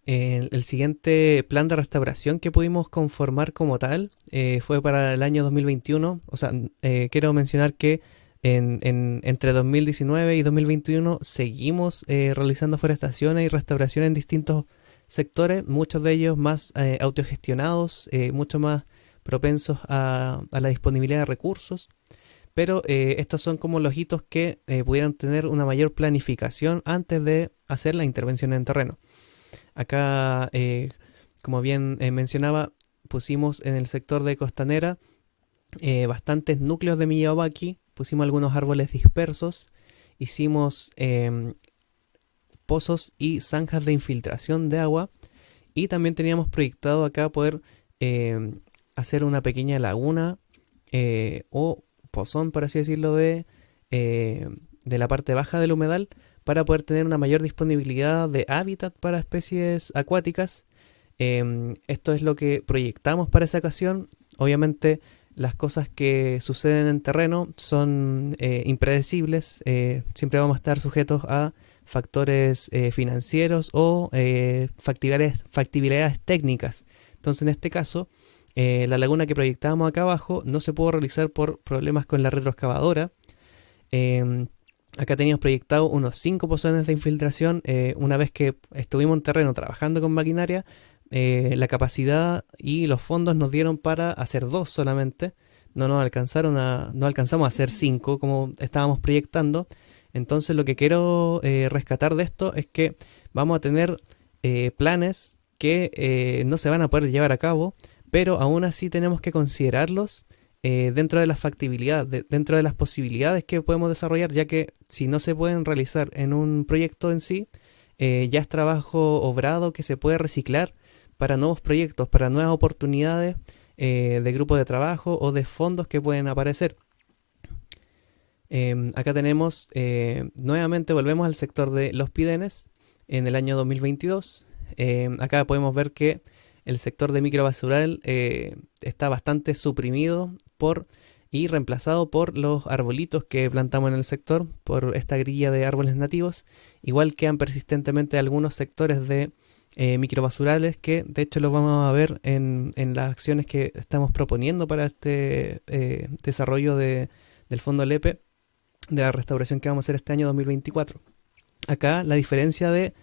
El siguiente plan de restauración que pudimos conformar como tal fue para el año 2021. O sea, quiero mencionar que entre 2019 y 2021 seguimos realizando forestaciones y restauraciones en distintos sectores, muchos de ellos más autogestionados, mucho más propensos a la disponibilidad de recursos. Pero estos son como los hitos que pudieran tener una mayor planificación antes de hacer la intervención en terreno. Acá, como bien mencionaba, pusimos en el sector de Costanera bastantes núcleos de Miyawaki, pusimos algunos árboles dispersos, hicimos pozos y zanjas de infiltración de agua y también teníamos proyectado acá poder hacer una pequeña laguna o pozón, por así decirlo, de la parte baja del humedal para poder tener una mayor disponibilidad de hábitat para especies acuáticas. Esto es lo que proyectamos para esa ocasión. Obviamente las cosas que suceden en terreno son impredecibles. Siempre vamos a estar sujetos a factores financieros o factibilidades técnicas. Entonces en este caso la laguna que proyectábamos acá abajo no se pudo realizar por problemas con la retroexcavadora. Acá teníamos proyectado unos 5 pozones de infiltración. Una vez que estuvimos en terreno trabajando con maquinaria, la capacidad y los fondos nos dieron para hacer 2 solamente. No alcanzamos a hacer 5 como estábamos proyectando. Entonces lo que quiero rescatar de esto es que vamos a tener planes que no se van a poder llevar a cabo, pero aún así tenemos que considerarlos dentro de las factibilidades, dentro de las posibilidades que podemos desarrollar, ya que si no se pueden realizar en un proyecto en sí, ya es trabajo obrado que se puede reciclar para nuevos proyectos, para nuevas oportunidades de grupo de trabajo o de fondos que pueden aparecer. Acá tenemos, nuevamente volvemos al sector de los pidenes en el año 2022. Acá podemos ver que el sector de microbasural está bastante suprimido y reemplazado por los arbolitos que plantamos en el sector, por esta grilla de árboles nativos. Igual quedan persistentemente algunos sectores de microbasurales que de hecho los vamos a ver en las acciones que estamos proponiendo para este desarrollo del Fondo LEPE, de la restauración que vamos a hacer este año 2024. Acá la diferencia de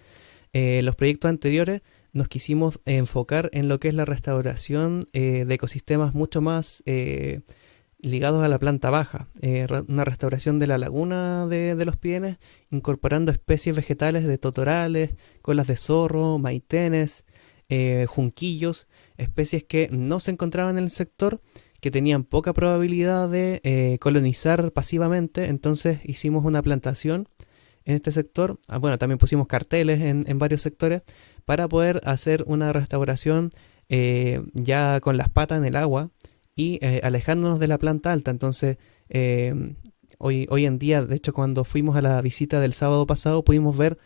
los proyectos anteriores, nos quisimos enfocar en lo que es la restauración de ecosistemas mucho más ligados a la planta baja. Una restauración de la laguna de los Pidenes, incorporando especies vegetales de totorales, colas de zorro, maitenes, junquillos, especies que no se encontraban en el sector, que tenían poca probabilidad de colonizar pasivamente. Entonces hicimos una plantación en este sector. Bueno, también pusimos carteles en varios sectores para poder hacer una restauración ya con las patas en el agua y alejándonos de la planta alta. Entonces, hoy en día, de hecho, cuando fuimos a la visita del sábado pasado, pudimos ver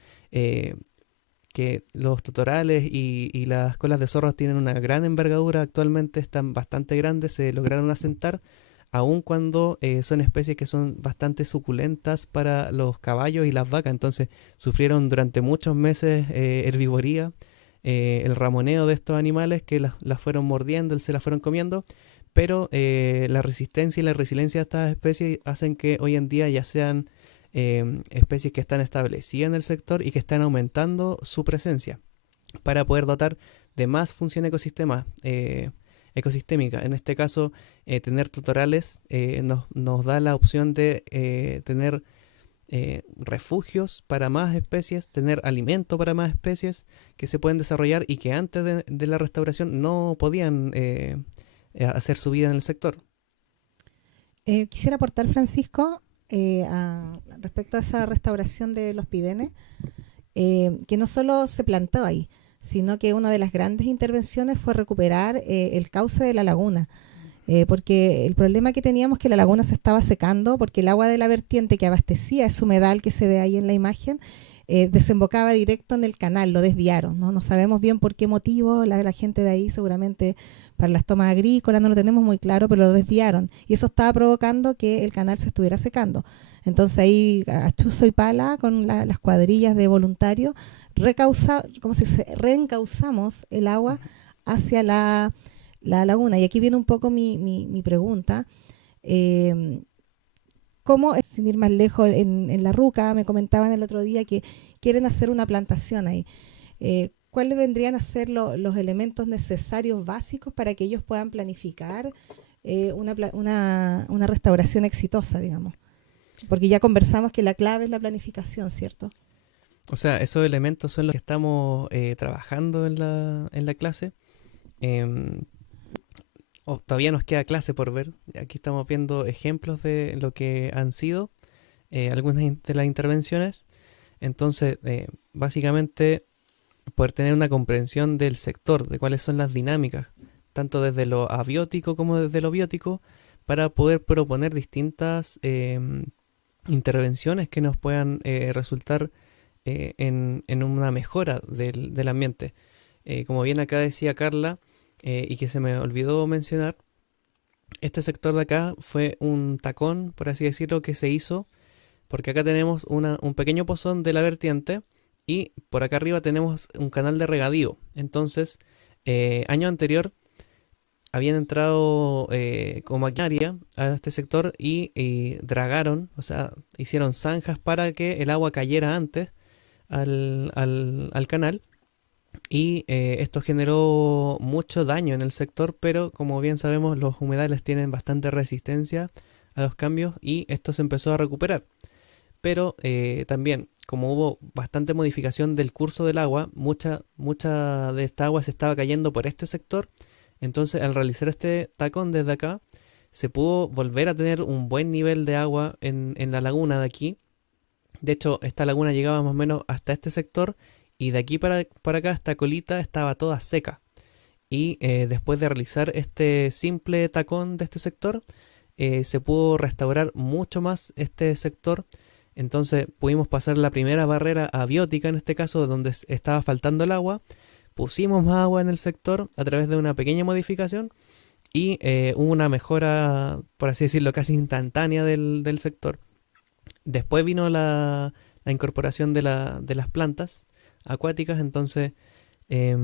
que los totorales y las colas de zorros tienen una gran envergadura. Actualmente están bastante grandes, se lograron asentar aun cuando son especies que son bastante suculentas para los caballos y las vacas. Entonces sufrieron durante muchos meses herbivoría, el ramoneo de estos animales que las fueron mordiendo, se las fueron comiendo, pero la resistencia y la resiliencia de estas especies hacen que hoy en día ya sean especies que están establecidas en el sector y que están aumentando su presencia para poder dotar de más función ecosistémica. En este caso, tener tutorales nos da la opción de tener refugios para más especies, tener alimento para más especies que se pueden desarrollar y que antes de la restauración no podían hacer su vida en el sector. Quisiera aportar, Francisco, respecto a esa restauración de los pidenes, que no solo se plantó ahí, sino que una de las grandes intervenciones fue recuperar el cauce de la laguna, porque el problema que teníamos es que la laguna se estaba secando porque el agua de la vertiente que abastecía ese humedal que se ve ahí en la imagen desembocaba directo en el canal, lo desviaron, ¿no? No sabemos bien por qué motivo, la gente de ahí seguramente para las tomas agrícolas, no lo tenemos muy claro, pero lo desviaron y eso estaba provocando que el canal se estuviera secando. Entonces ahí a chuzo y pala con las cuadrillas de voluntarios reencauzamos el agua hacia la laguna. Y aquí viene un poco mi pregunta. ¿Cómo, sin ir más lejos, en La Ruca me comentaban el otro día que quieren hacer una plantación ahí? ¿Cuáles vendrían a ser los elementos necesarios básicos para que ellos puedan planificar una restauración exitosa, digamos? Porque ya conversamos que la clave es la planificación, ¿cierto? O sea, esos elementos son los que estamos trabajando en la clase. Todavía nos queda clase por ver. Aquí estamos viendo ejemplos de lo que han sido algunas de las intervenciones. Entonces, básicamente, poder tener una comprensión del sector, de cuáles son las dinámicas, tanto desde lo abiótico como desde lo biótico, para poder proponer distintas intervenciones que nos puedan resultar en una mejora del ambiente. Como bien acá decía Carla, y que se me olvidó mencionar, este sector de acá fue un tacón, por así decirlo, que se hizo, porque acá tenemos un pequeño pozón de la vertiente y por acá arriba tenemos un canal de regadío. Entonces, año anterior habían entrado con maquinaria a este sector y dragaron, o sea, hicieron zanjas para que el agua cayera antes al canal. Y esto generó mucho daño en el sector, pero como bien sabemos, los humedales tienen bastante resistencia a los cambios y esto se empezó a recuperar. Pero también, como hubo bastante modificación del curso del agua, mucha de esta agua se estaba cayendo por este sector. Entonces, al realizar este tacón desde acá, se pudo volver a tener un buen nivel de agua en la laguna de aquí. De hecho, esta laguna llegaba más o menos hasta este sector y de aquí para acá esta colita estaba toda seca. Y después de realizar este simple tacón de este sector, se pudo restaurar mucho más este sector. Entonces pudimos pasar la primera barrera abiótica, en este caso, donde estaba faltando el agua. Pusimos más agua en el sector a través de una pequeña modificación y hubo una mejora, por así decirlo, casi instantánea del sector. Después vino la incorporación de las plantas acuáticas, entonces es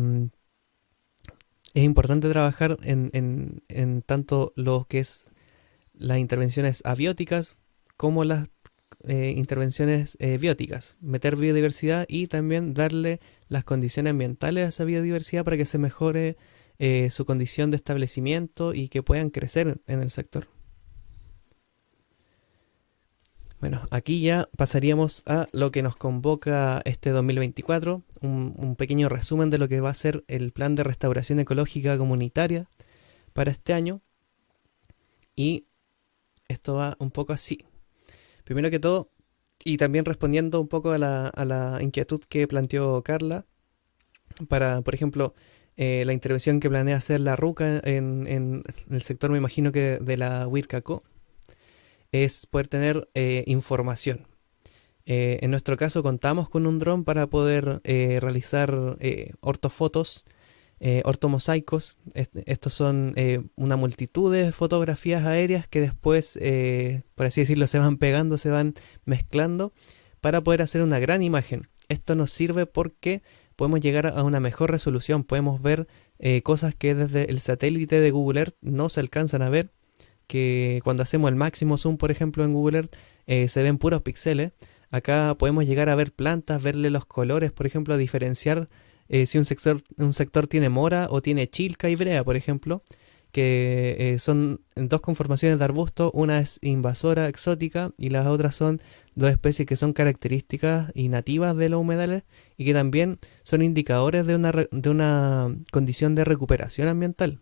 importante trabajar en tanto lo que es las intervenciones abióticas como las intervenciones bióticas, meter biodiversidad y también darle las condiciones ambientales a esa biodiversidad para que se mejore su condición de establecimiento y que puedan crecer en el sector. Bueno, aquí ya pasaríamos a lo que nos convoca este 2024, un pequeño resumen de lo que va a ser el plan de restauración ecológica comunitaria para este año. Y esto va un poco así. Primero que todo, y también respondiendo un poco a la inquietud que planteó Carla, para, por ejemplo, la intervención que planea hacer La Ruca en el sector, me imagino que de la Huircacó, es poder tener información. En nuestro caso contamos con un dron para poder realizar ortofotos ortomosaicos. Estos son una multitud de fotografías aéreas que después, por así decirlo, se van pegando, se van mezclando para poder hacer una gran imagen. Esto nos sirve porque podemos llegar a una mejor resolución, podemos ver cosas que desde el satélite de Google Earth no se alcanzan a ver, que cuando hacemos el máximo zoom, por ejemplo, en Google Earth, se ven puros píxeles. Acá podemos llegar a ver plantas, verle los colores, por ejemplo, a diferenciar si un sector tiene mora o tiene chilca y brea, por ejemplo, que son dos conformaciones de arbusto, una es invasora, exótica, y las otras son dos especies que son características y nativas de los humedales y que también son indicadores de una condición de recuperación ambiental.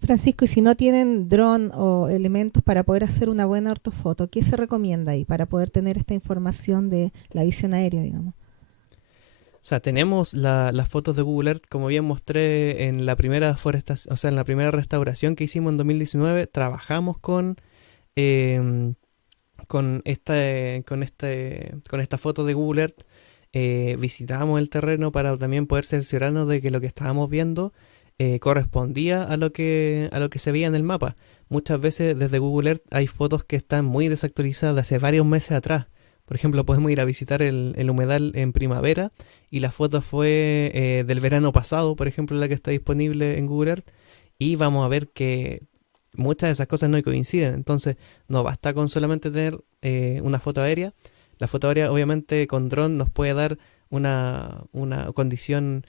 Francisco, y si no tienen dron o elementos para poder hacer una buena ortofoto, ¿qué se recomienda ahí para poder tener esta información de la visión aérea, digamos? O sea, tenemos las fotos de Google Earth, como bien mostré en la primera forestación, o sea, en la primera restauración que hicimos en 2019, trabajamos em, con esta foto de Google Earth, visitamos el terreno para también poder cerciorarnos de que lo que estábamos viendo correspondía a lo que se veía en el mapa. Muchas veces desde Google Earth hay fotos que están muy desactualizadas de hace varios meses atrás. Por ejemplo, podemos ir a visitar el humedal en primavera y la foto fue del verano pasado, por ejemplo, la que está disponible en Google Earth, y vamos a ver que muchas de esas cosas no coinciden. Entonces, no basta con solamente tener una foto aérea. La foto aérea, obviamente, con dron nos puede dar una condición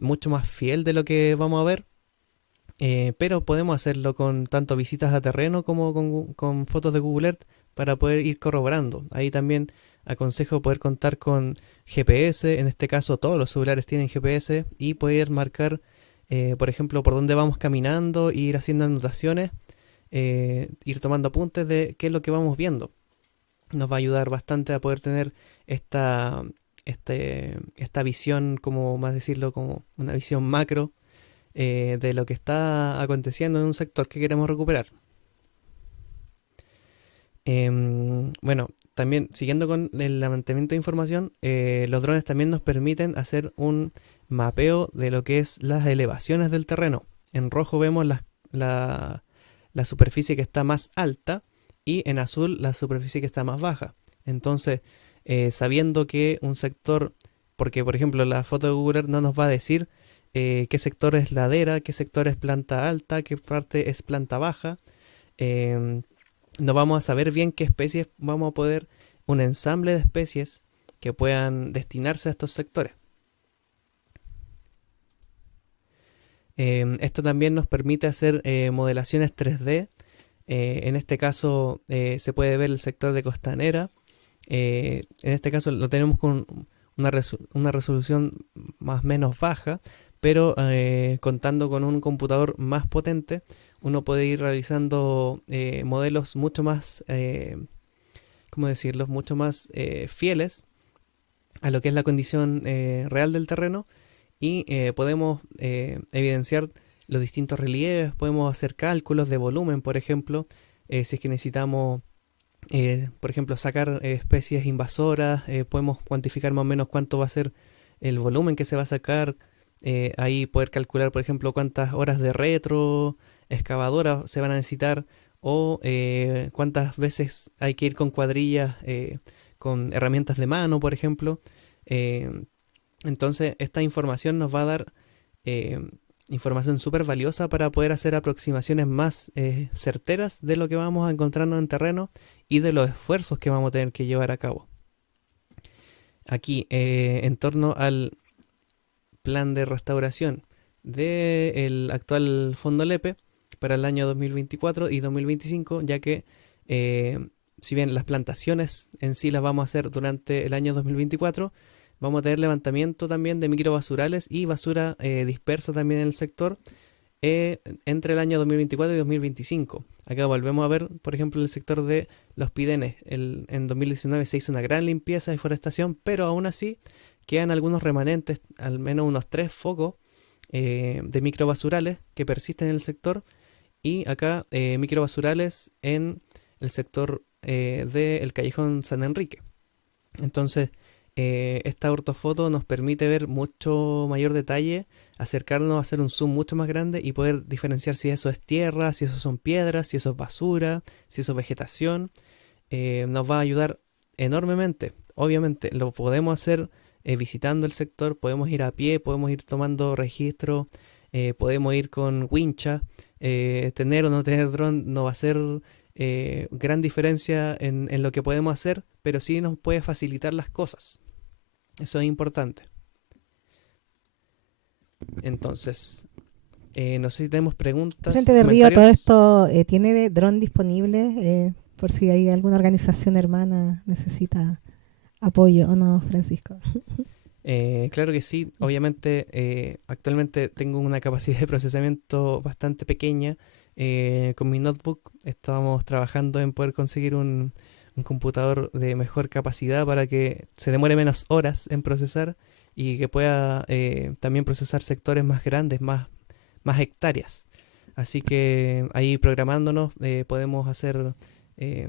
mucho más fiel de lo que vamos a ver, pero podemos hacerlo con tanto visitas a terreno como con fotos de Google Earth para poder ir corroborando. Ahí también aconsejo poder contar con GPS, en este caso todos los celulares tienen GPS y poder marcar, por ejemplo, por dónde vamos caminando, ir haciendo anotaciones, ir tomando apuntes de qué es lo que vamos viendo. Nos va a ayudar bastante a poder tener esta visión, como más decirlo, como una visión macro de lo que está aconteciendo en un sector que queremos recuperar. Bueno, también siguiendo con el levantamiento de información, los drones también nos permiten hacer un mapeo de lo que es las elevaciones del terreno. En rojo vemos la superficie que está más alta y en azul la superficie que está más baja. Entonces, sabiendo que un sector, porque por ejemplo la foto de Google Earth no nos va a decir qué sector es ladera, qué sector es planta alta, qué parte es planta baja, em, no vamos a saber bien qué especies vamos a poder, un ensamble de especies que puedan destinarse a estos sectores. Esto también nos permite hacer modelaciones 3D. En este caso se puede ver el sector de costanera. En este caso lo tenemos con una resolución más o menos baja, pero contando con un computador más potente, uno puede ir realizando modelos mucho más, ¿cómo decirlo?, mucho más fieles a lo que es la condición real del terreno y podemos evidenciar los distintos relieves, podemos hacer cálculos de volumen, por ejemplo, si es que necesitamos, por ejemplo, sacar especies invasoras, podemos cuantificar más o menos cuánto va a ser el volumen que se va a sacar, ahí poder calcular, por ejemplo, cuántas horas de retro, excavadora se van a necesitar o cuántas veces hay que ir con cuadrillas, con herramientas de mano, por ejemplo. Eh, entonces, esta información nos va a dar eh, información súper valiosa para poder hacer aproximaciones más certeras de lo que vamos a encontrarnos en terreno y de los esfuerzos que vamos a tener que llevar a cabo. Aquí, en torno al plan de restauración del actual Fondo LEPE para el año 2024 y 2025, ya que si bien las plantaciones en sí las vamos a hacer durante el año 2024, vamos a tener levantamiento también de microbasurales y basura dispersa también en el sector entre el año 2024 y 2025. Acá volvemos a ver, por ejemplo, el sector de los Pidenes. En 2019 se hizo una gran limpieza de forestación, pero aún así quedan algunos remanentes, al menos unos 3 focos de microbasurales que persisten en el sector. Y acá microbasurales en el sector del Callejón San Enrique. Entonces, esta ortofoto nos permite ver mucho mayor detalle, acercarnos a hacer un zoom mucho más grande y poder diferenciar si eso es tierra, si eso son piedras, si eso es basura, si eso es vegetación. Nos va a ayudar enormemente. Obviamente lo podemos hacer visitando el sector, podemos ir a pie, podemos ir tomando registro, podemos ir con wincha. Tener o no tener dron no va a ser gran diferencia en lo que podemos hacer, pero sí nos puede facilitar las cosas. Eso es importante. Entonces, no sé si tenemos preguntas, Frente de Río, todo comentarios. esto tiene dron disponible por si hay alguna organización hermana necesita apoyo o no, Francisco. Claro que sí, obviamente actualmente tengo una capacidad de procesamiento bastante pequeña. Con mi notebook estábamos trabajando en poder conseguir un computador de mejor capacidad para que se demore menos horas en procesar y que pueda también procesar sectores más grandes, más hectáreas. Así que ahí programándonos podemos hacer eh,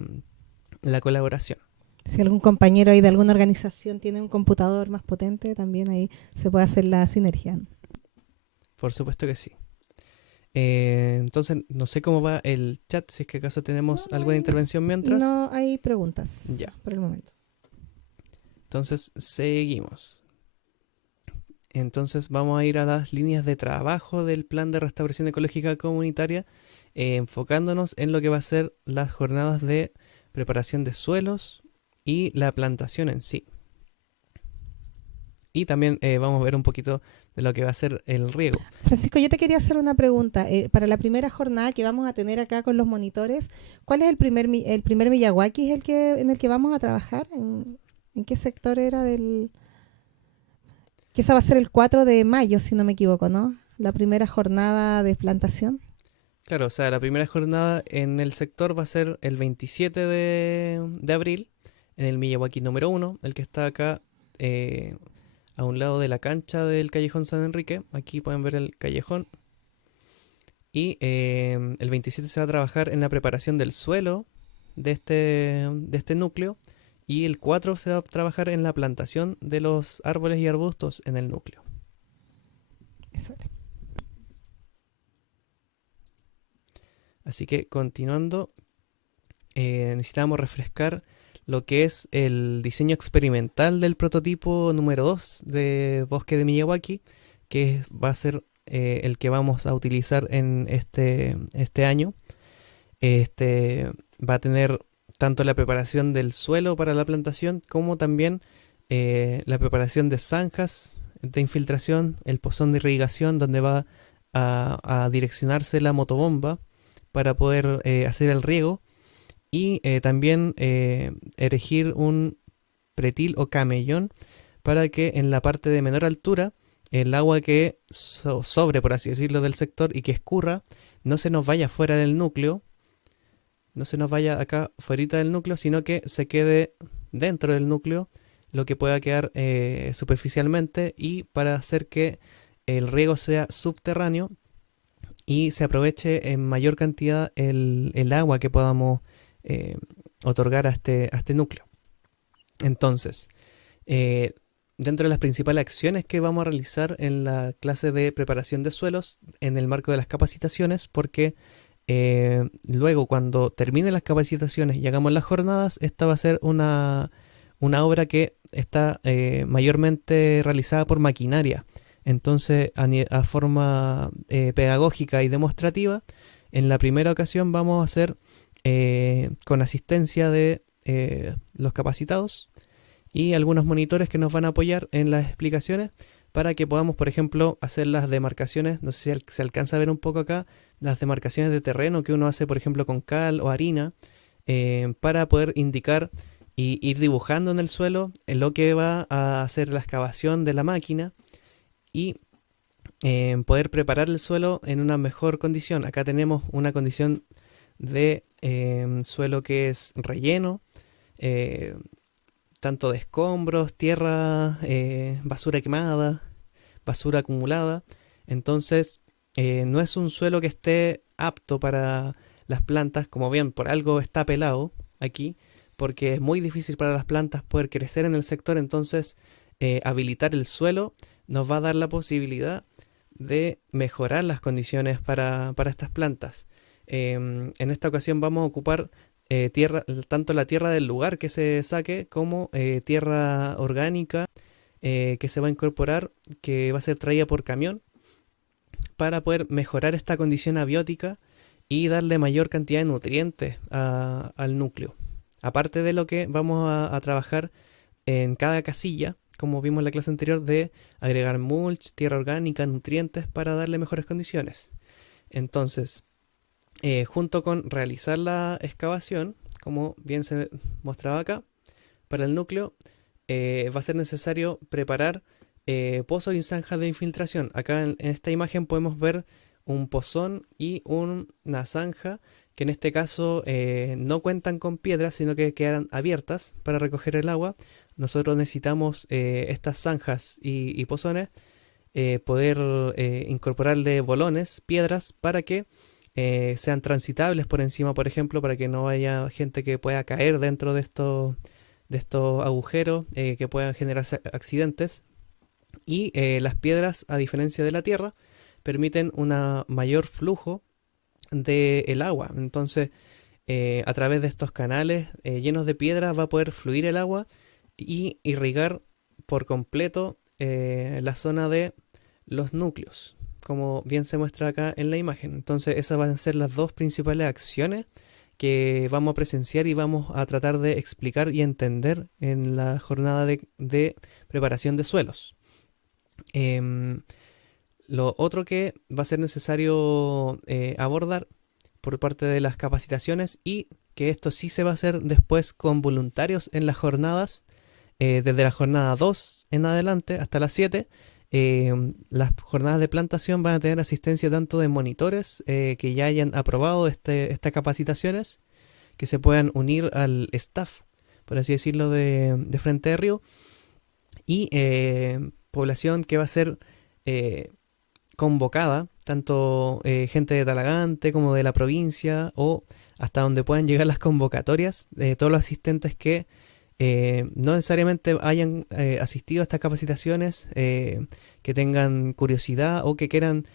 la colaboración. Si algún compañero ahí de alguna organización tiene un computador más potente, también ahí se puede hacer la sinergia. Por supuesto que sí. Entonces, no sé cómo va el chat, si es que acaso tenemos alguna intervención mientras. No hay preguntas Ya, por el momento. entonces seguimos. Entonces vamos a ir a las líneas de trabajo del Plan de Restauración Ecológica Comunitaria, enfocándonos en lo que va a ser las jornadas de preparación de suelos y la plantación en sí. Y también vamos a ver un poquito de lo que va a ser el riego. Francisco, yo te quería hacer una pregunta. Para la primera jornada que vamos a tener acá con los monitores, ¿cuál es el primer Miyawaki en el que vamos a trabajar? ¿En qué sector era del...? Que esa va a ser el 4 de mayo, si no me equivoco, ¿no? La primera jornada de plantación. Claro, o sea, la primera jornada en el sector va a ser el 27 de abril, en el Miyawaki número 1, el que está acá a un lado de la cancha del Callejón San Enrique. Aquí pueden ver el callejón. Y el 27 se va a trabajar en la preparación del suelo de este núcleo. Y el 4 se va a trabajar en la plantación de los árboles y arbustos en el núcleo. Eso era. Así que continuando, necesitamos refrescar lo que es el diseño experimental del prototipo número 2 de Bosque de Miyawaki, que va a ser el que vamos a utilizar en este año. Este va a tener tanto la preparación del suelo para la plantación como también la preparación de zanjas de infiltración, el pozón de irrigación donde va a direccionarse la motobomba para poder hacer el riego y también erigir un pretil o camellón para que en la parte de menor altura el agua que sobre, por así decirlo, del sector y que escurra no se nos vaya fuera del núcleo, no se nos vaya acá fuera del núcleo, sino que se quede dentro del núcleo, lo que pueda quedar superficialmente, y para hacer que el riego sea subterráneo y se aproveche en mayor cantidad el agua que podamos otorgar a este núcleo. Entonces, dentro de las principales acciones que vamos a realizar en la clase de preparación de suelos en el marco de las capacitaciones, porque luego cuando terminen las capacitaciones y hagamos las jornadas, esta va a ser una obra que está mayormente realizada por maquinaria. Entonces, a forma pedagógica y demostrativa, en la primera ocasión vamos a hacer con asistencia de los capacitados y algunos monitores que nos van a apoyar en las explicaciones para que podamos, por ejemplo, hacer las demarcaciones. No sé si se alcanza a ver un poco acá, las demarcaciones de terreno que uno hace, por ejemplo, con cal o harina, para poder indicar y ir dibujando en el suelo lo que va a hacer la excavación de la máquina y poder preparar el suelo en una mejor condición. Acá tenemos una condición de suelo que es relleno, tanto de escombros, tierra, basura quemada, basura acumulada. Entonces, no es un suelo que esté apto para las plantas, como bien por algo está pelado aquí, porque es muy difícil para las plantas poder crecer en el sector. Entonces habilitar el suelo nos va a dar la posibilidad de mejorar las condiciones para estas plantas. En esta ocasión vamos a ocupar tierra, tanto la tierra del lugar que se saque como tierra orgánica que se va a incorporar, que va a ser traída por camión para poder mejorar esta condición abiótica y darle mayor cantidad de nutrientes al núcleo. Aparte de lo que vamos a trabajar en cada casilla, como vimos en la clase anterior, de agregar mulch, tierra orgánica, nutrientes para darle mejores condiciones. Entonces, junto con realizar la excavación, como bien se mostraba acá, para el núcleo va a ser necesario preparar pozos y zanjas de infiltración. Acá en esta imagen podemos ver un pozón y una zanja que en este caso no cuentan con piedras, sino que quedan abiertas para recoger el agua. Nosotros necesitamos estas zanjas y pozones poder incorporarle bolones, piedras, para que sean transitables por encima, por ejemplo, para que no haya gente que pueda caer dentro de estos agujeros que puedan generar accidentes. Y las piedras, a diferencia de la tierra, permiten un mayor flujo del agua. Entonces, a través de estos canales llenos de piedras va a poder fluir el agua y irrigar por completo la zona de los núcleos, como bien se muestra acá en la imagen. Entonces, esas van a ser las dos principales acciones que vamos a presenciar y vamos a tratar de explicar y entender en la jornada de preparación de suelos. Lo otro que va a ser necesario abordar por parte de las capacitaciones, y que esto sí se va a hacer después con voluntarios en las jornadas, desde la jornada 2 en adelante hasta las 7, las jornadas de plantación van a tener asistencia tanto de monitores que ya hayan aprobado estas capacitaciones, que se puedan unir al staff, por así decirlo, de Frente de Río, y población que va a ser convocada, tanto gente de Talagante como de la provincia, o hasta donde puedan llegar las convocatorias, todos los asistentes que no necesariamente hayan asistido a estas capacitaciones, que tengan curiosidad o que quieran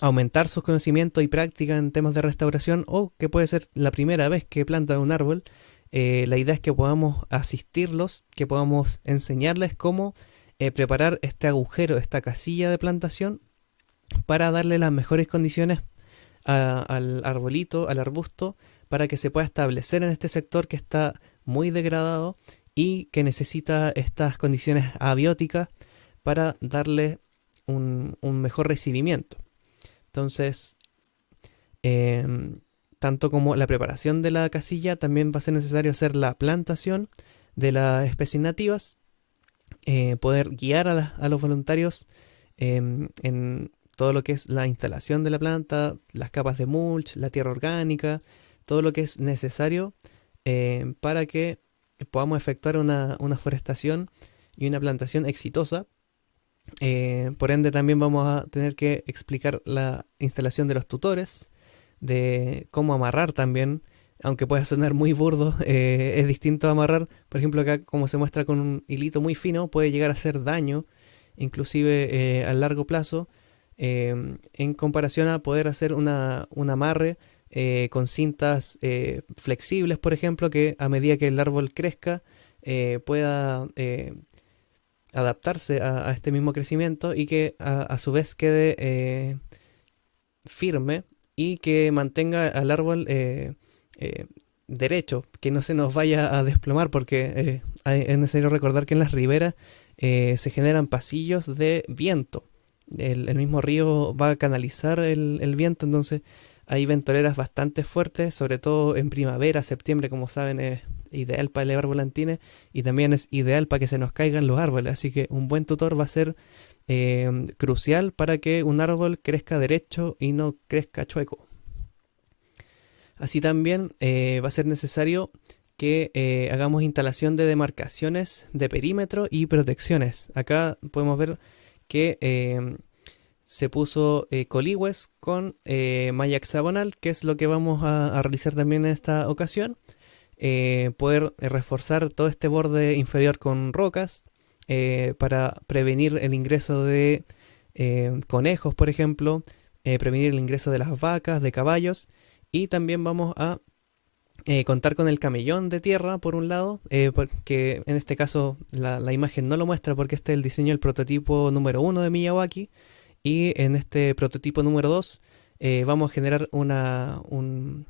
aumentar sus conocimientos y práctica en temas de restauración, o que puede ser la primera vez que plantan un árbol. La idea es que podamos asistirlos, que podamos enseñarles cómo preparar este agujero, esta casilla de plantación, para darle las mejores condiciones al arbolito, al arbusto, para que se pueda establecer en este sector que está muy degradado y que necesita estas condiciones abióticas para darle un mejor recibimiento. Entonces, tanto como la preparación de la casilla, también va a ser necesario hacer la plantación de las especies nativas, poder guiar a los voluntarios en todo lo que es la instalación de la planta, las capas de mulch, la tierra orgánica, todo lo que es necesario para que podamos efectuar una forestación y una plantación exitosa. Por ende, también vamos a tener que explicar la instalación de los tutores, de cómo amarrar también, aunque pueda sonar muy burdo, es distinto a amarrar. Por ejemplo, acá, como se muestra con un hilito muy fino, puede llegar a hacer daño, inclusive a largo plazo, en comparación a poder hacer un amarre con cintas flexibles, por ejemplo, que a medida que el árbol crezca pueda adaptarse a este mismo crecimiento, y que a su vez quede firme y que mantenga al árbol derecho, que no se nos vaya a desplomar, porque es necesario recordar que en las riberas se generan pasillos de viento. El mismo río va a canalizar el viento, entonces hay ventoleras bastante fuertes, sobre todo en primavera, septiembre, como saben, es ideal para elevar volantines, y también es ideal para que se nos caigan los árboles. Así que un buen tutor va a ser crucial para que un árbol crezca derecho y no crezca chueco. Así también va a ser necesario que hagamos instalación de demarcaciones de perímetro y protecciones. Acá podemos ver que se puso coligües con malla hexagonal, que es lo que vamos a realizar también en esta ocasión. poder reforzar todo este borde inferior con rocas para prevenir el ingreso de conejos, por ejemplo, prevenir el ingreso de las vacas, de caballos, y también vamos a contar con el camellón de tierra, por un lado, porque en este caso la imagen no lo muestra porque este es el diseño del prototipo número 1 de Miyawaki, y en este prototipo número 2 vamos a generar un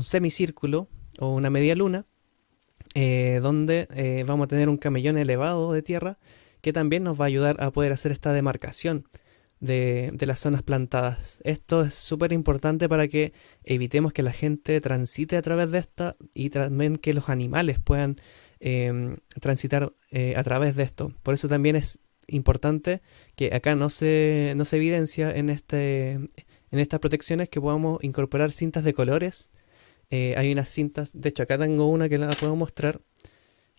semicírculo o una media luna, donde vamos a tener un camellón elevado de tierra que también nos va a ayudar a poder hacer esta demarcación de las zonas plantadas. Esto es súper importante para que evitemos que la gente transite a través de esta y también que los animales puedan transitar a través de esto. Por eso también es importante que acá no se evidencia en estas protecciones que podamos incorporar cintas de colores. Hay unas cintas, de hecho acá tengo una que la puedo mostrar,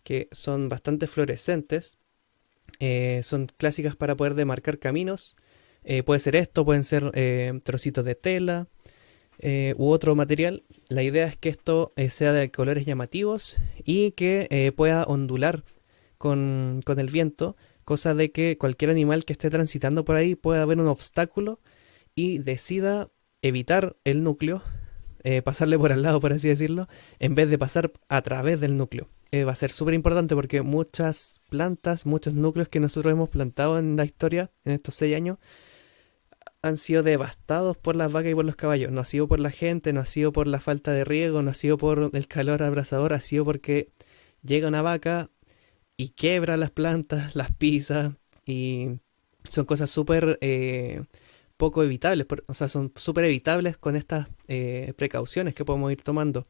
que son bastante fluorescentes. Son clásicas para poder demarcar caminos. Puede ser esto, pueden ser trocitos de tela u otro material. La idea es que esto sea de colores llamativos y que pueda ondular con el viento, cosa de que cualquier animal que esté transitando por ahí pueda ver un obstáculo y decida evitar el núcleo, pasarle por al lado, por así decirlo, en vez de pasar a través del núcleo. Va a ser súper importante porque muchas plantas, muchos núcleos que nosotros hemos plantado en la historia, en estos 6 años, han sido devastados por las vacas y por los caballos. No ha sido por la gente, no ha sido por la falta de riego, no ha sido por el calor abrasador, ha sido porque llega una vaca y quiebra las plantas, las pisa, y son cosas súper poco evitables, o sea, son súper evitables con estas precauciones que podemos ir tomando.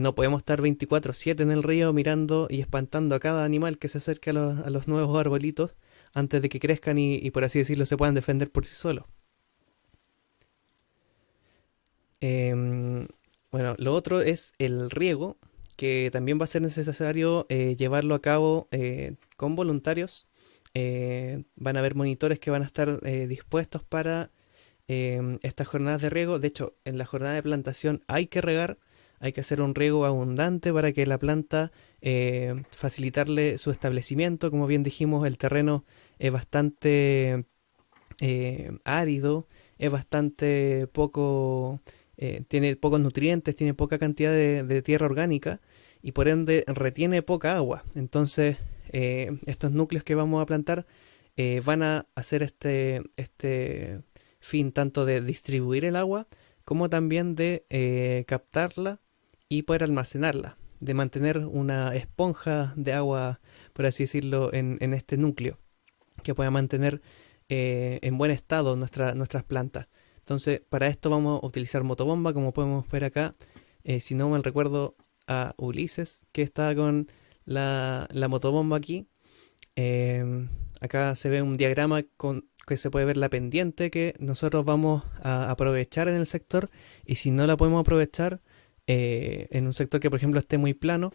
No podemos estar 24/7 en el río mirando y espantando a cada animal que se acerque a los nuevos arbolitos antes de que crezcan y por así decirlo se puedan defender por sí solos. Bueno, lo otro es el riego, que también va a ser necesario llevarlo a cabo con voluntarios. Van a haber monitores que van a estar dispuestos para estas jornadas de riego. De hecho, en la jornada de plantación hay que regar, hay que hacer un riego abundante para que la planta, facilitarle su establecimiento. Como bien dijimos, el terreno es bastante árido, es bastante poco, tiene pocos nutrientes, tiene poca cantidad de tierra orgánica y por ende retiene poca agua. Entonces, estos núcleos que vamos a plantar van a hacer este fin tanto de distribuir el agua como también de captarla y poder almacenarla, de mantener una esponja de agua, por así decirlo, en este núcleo, que pueda mantener en buen estado nuestras plantas. Entonces, para esto vamos a utilizar motobomba, como podemos ver acá. Si no mal recuerdo, a Ulises, que está con la motobomba aquí. Acá se ve un diagrama que se puede ver la pendiente que nosotros vamos a aprovechar en el sector, y si no la podemos aprovechar en un sector que por ejemplo esté muy plano,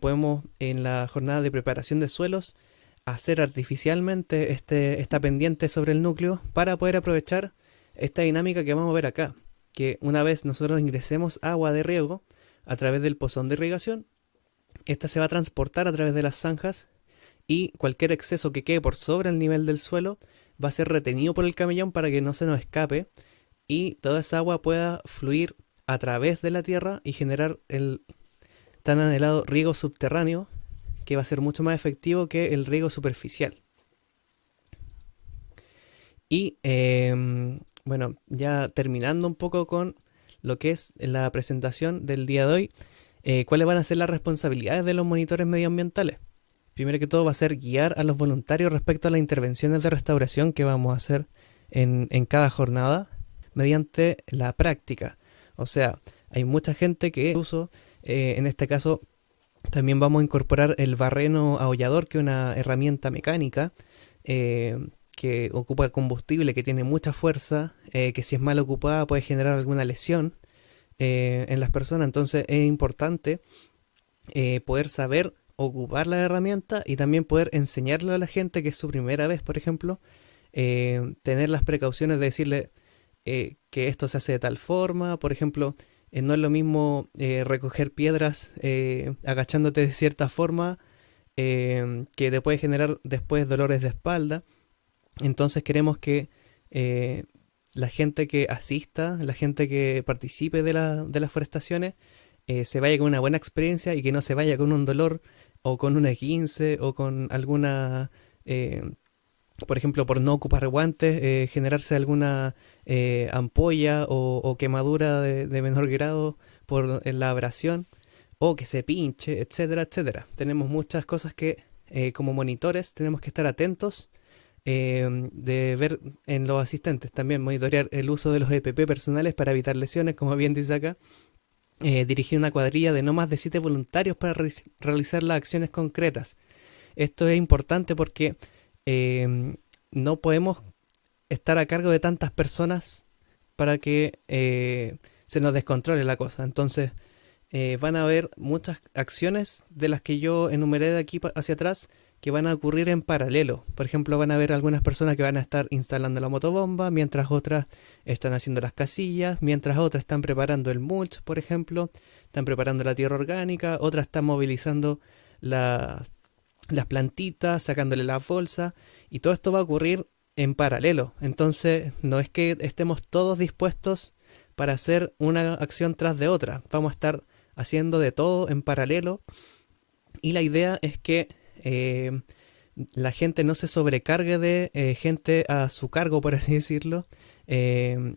podemos en la jornada de preparación de suelos hacer artificialmente esta pendiente sobre el núcleo para poder aprovechar esta dinámica que vamos a ver acá, que una vez nosotros ingresemos agua de riego a través del pozón de irrigación, esta se va a transportar a través de las zanjas y cualquier exceso que quede por sobre el nivel del suelo va a ser retenido por el camellón para que no se nos escape y toda esa agua pueda fluir a través de la tierra y generar el tan anhelado riego subterráneo, que va a ser mucho más efectivo que el riego superficial. Y bueno, ya terminando un poco con lo que es la presentación del día de hoy, ¿cuáles van a ser las responsabilidades de los monitores medioambientales? Primero que todo va a ser guiar a los voluntarios respecto a las intervenciones de restauración que vamos a hacer en cada jornada mediante la práctica. O sea, hay mucha gente que uso, en este caso también vamos a incorporar el barreno ahollador, que es una herramienta mecánica que ocupa combustible, que tiene mucha fuerza, que si es mal ocupada puede generar alguna lesión en las personas. Entonces es importante poder saber ocupar la herramienta y también poder enseñarle a la gente que es su primera vez, por ejemplo, tener las precauciones de decirle que esto se hace de tal forma. Por ejemplo, No es lo mismo recoger piedras agachándote de cierta forma que te puede generar después dolores de espalda. Entonces queremos que eh, la gente que asista, la gente que participe de las forestaciones, se vaya con una buena experiencia y que no se vaya con un dolor o con un esguince o con alguna, eh, por ejemplo, por no ocupar guantes, generarse alguna ampolla o quemadura de menor grado por la abrasión o que se pinche, etcétera, etcétera. Tenemos muchas cosas que como monitores tenemos que estar atentos de ver en los asistentes. También monitorear el uso de los EPP personales para evitar lesiones, como bien dice acá. Dirigir una cuadrilla de no más de 7 voluntarios para realizar las acciones concretas. Esto es importante porque no podemos estar a cargo de tantas personas para que se nos descontrole la cosa. Entonces, van a haber muchas acciones de las que yo enumeré de aquí hacia atrás que van a ocurrir en paralelo. Por ejemplo, van a haber algunas personas que van a estar instalando la motobomba, mientras otras están haciendo las casillas, mientras otras están preparando el mulch, por ejemplo, están preparando la tierra orgánica, otras están movilizando las plantitas, sacándole la bolsa, y todo esto va a ocurrir en paralelo. Entonces, no es que estemos todos dispuestos para hacer una acción tras de otra. Vamos a estar haciendo de todo en paralelo y la idea es que la gente no se sobrecargue de gente a su cargo, por así decirlo, eh,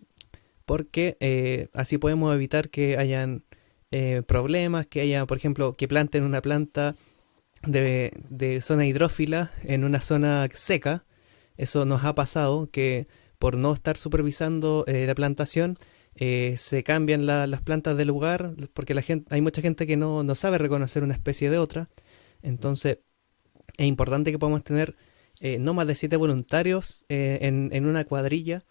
porque así podemos evitar que hayan problemas, que haya, por ejemplo, que planten una planta de zona hidrófila en una zona seca. Eso nos ha pasado que por no estar supervisando la plantación, se cambian las plantas del lugar porque hay mucha gente que no sabe reconocer una especie de otra. Entonces es importante que podamos tener no más de 7 voluntarios en una cuadrilla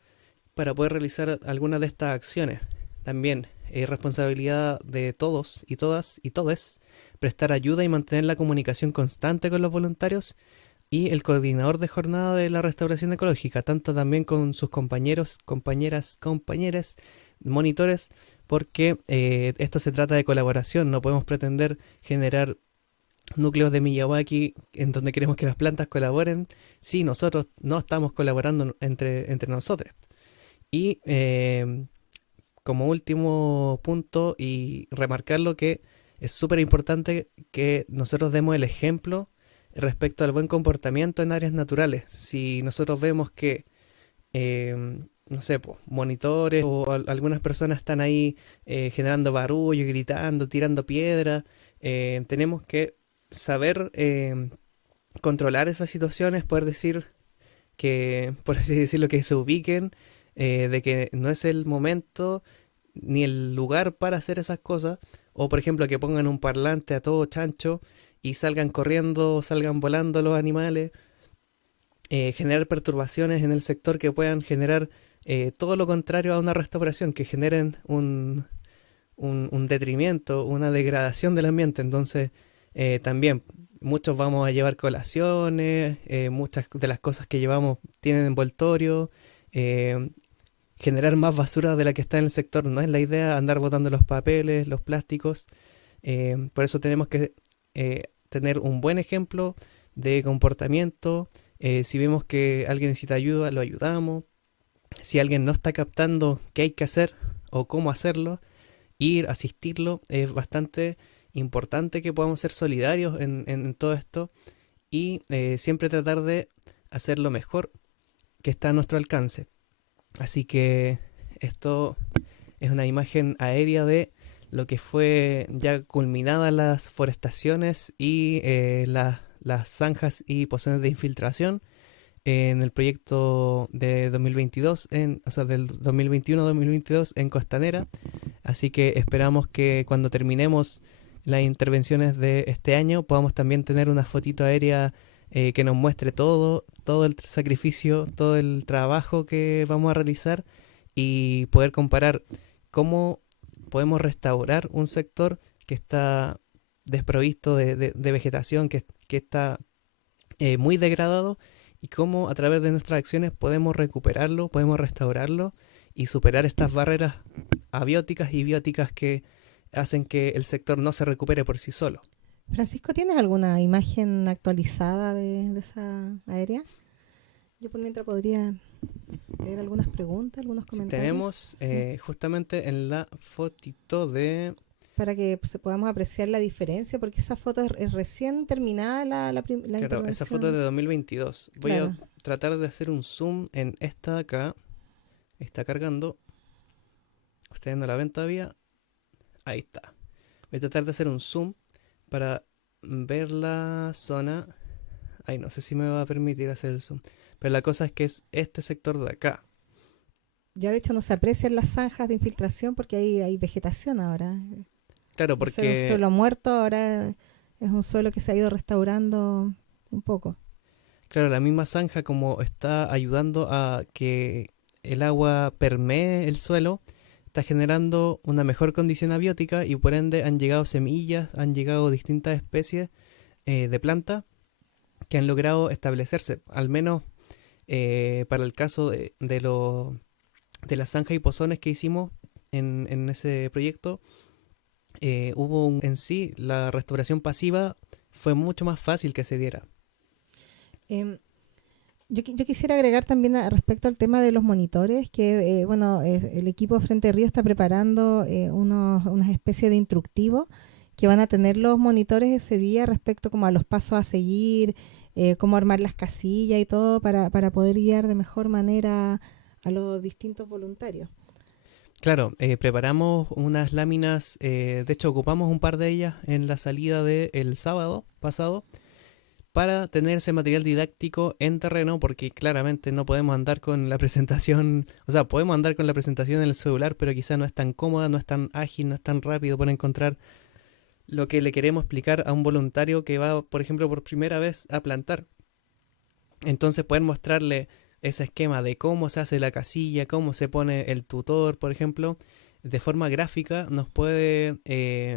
para poder realizar algunas de estas acciones. También es responsabilidad de todos y todas y todes prestar ayuda y mantener la comunicación constante con los voluntarios y el coordinador de jornada de la restauración ecológica, tanto también con sus compañeros, compañeras, compañeros, monitores, porque esto se trata de colaboración, no podemos pretender generar núcleos de Miyawaki en donde queremos que las plantas colaboren si nosotros no estamos colaborando entre nosotros. Y como último punto y remarcarlo que es súper importante que nosotros demos el ejemplo respecto al buen comportamiento en áreas naturales. Si nosotros vemos que, no sé, po, monitores o algunas personas están ahí generando barullo, gritando, tirando piedras, tenemos que saber controlar esas situaciones, poder decir que, por así decirlo, que se ubiquen, de que no es el momento ni el lugar para hacer esas cosas, o por ejemplo que pongan un parlante a todo chancho y salgan corriendo, salgan volando los animales, generar perturbaciones en el sector que puedan generar todo lo contrario a una restauración, que generen un detrimento, una degradación del ambiente. Entonces, también muchos vamos a llevar colaciones, muchas de las cosas que llevamos tienen envoltorio. eh, Generar más basura de la que está en el sector no es la idea, andar botando los papeles, los plásticos. Por eso tenemos que tener un buen ejemplo de comportamiento. Si vemos que alguien necesita ayuda, lo ayudamos. Si alguien no está captando qué hay que hacer o cómo hacerlo, ir, asistirlo, es bastante importante que podamos ser solidarios en todo esto y siempre tratar de hacer lo mejor que está a nuestro alcance. Así que esto es una imagen aérea de lo que fue ya culminadas las forestaciones y las zanjas y posiciones de infiltración en el proyecto de 2022, o sea, del 2021-2022 en Costanera. Así que esperamos que cuando terminemos las intervenciones de este año podamos también tener una fotito aérea que nos muestre todo el sacrificio, todo el trabajo que vamos a realizar y poder comparar cómo podemos restaurar un sector que está desprovisto de vegetación, que está muy degradado y cómo a través de nuestras acciones podemos recuperarlo, podemos restaurarlo y superar estas barreras abióticas y bióticas que hacen que el sector no se recupere por sí solo. Francisco, ¿tienes alguna imagen actualizada de esa aérea? Yo por mientras podría leer algunas preguntas, algunos Sí, comentarios. tenemos justamente en la fotito de... Para que pues, podamos apreciar la diferencia, porque esa foto es recién terminada la Claro, intervención. esa foto es de 2022. Voy Claro. a tratar de hacer un zoom en esta de acá. Está cargando. Ustedes no la ven todavía. Ahí está. Voy a tratar de hacer un zoom para ver la zona. Ay, no sé si me va a permitir hacer el zoom. Pero la cosa es que es este sector de acá. Ya de hecho no se aprecian las zanjas de infiltración porque hay vegetación ahora. Claro, De ser un porque suelo muerto, ahora es un suelo que se ha ido restaurando un poco. claro, la misma zanja como está ayudando a que el agua permee el suelo, está generando una mejor condición abiótica y por ende han llegado semillas, han llegado distintas especies de planta que han logrado establecerse, al menos para el caso de las zanjas y pozones que hicimos en ese proyecto, en sí la restauración pasiva fue mucho más fácil que se diera. Eh, yo quisiera agregar también respecto al tema de los monitores, que el equipo Frente Río está preparando unas especies de instructivos que van a tener los monitores ese día respecto como a los pasos a seguir, cómo armar las casillas y todo para poder guiar de mejor manera a los distintos voluntarios. Claro, preparamos unas láminas, de hecho ocupamos un par de ellas en la salida del sábado pasado para tener ese material didáctico en terreno, porque claramente no podemos andar con la presentación, o sea, podemos andar con la presentación en el celular, pero quizá no es tan cómoda, no es tan ágil, no es tan rápido para encontrar lo que le queremos explicar a un voluntario que va, por ejemplo, por primera vez a plantar. Entonces poder mostrarle ese esquema de cómo se hace la casilla, cómo se pone el tutor, por ejemplo, de forma gráfica nos puede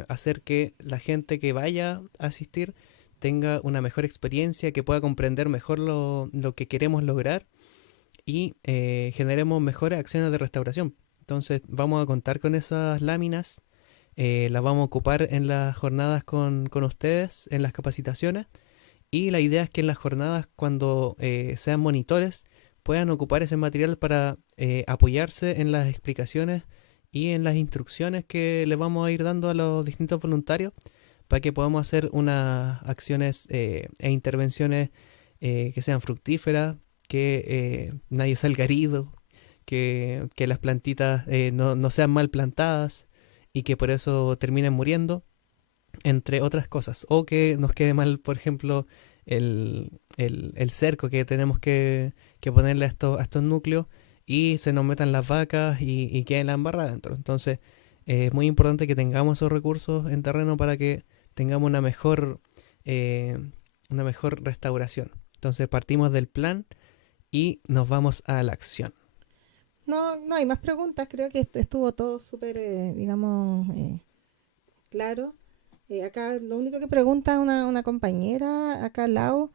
hacer que la gente que vaya a asistir tenga una mejor experiencia, que pueda comprender mejor lo que queremos lograr y generemos mejores acciones de restauración. Entonces vamos a contar con esas láminas, las vamos a ocupar en las jornadas con ustedes, en las capacitaciones, y la idea es que en las jornadas, cuando sean monitores, puedan ocupar ese material para apoyarse en las explicaciones y en las instrucciones que les vamos a ir dando a los distintos voluntarios para que podamos hacer unas acciones e intervenciones que sean fructíferas, que nadie salga herido, que las plantitas no sean mal plantadas y que por eso terminen muriendo, entre otras cosas. O que nos quede mal, por ejemplo, el cerco que tenemos que ponerle a estos núcleos y se nos metan las vacas y quede la embarrada dentro. Entonces es muy importante que tengamos esos recursos en terreno para que tengamos una mejor restauración. Entonces partimos del plan y nos vamos a la acción. No hay más preguntas, creo que estuvo todo súper, claro. Acá lo único que pregunta una compañera, acá Lau,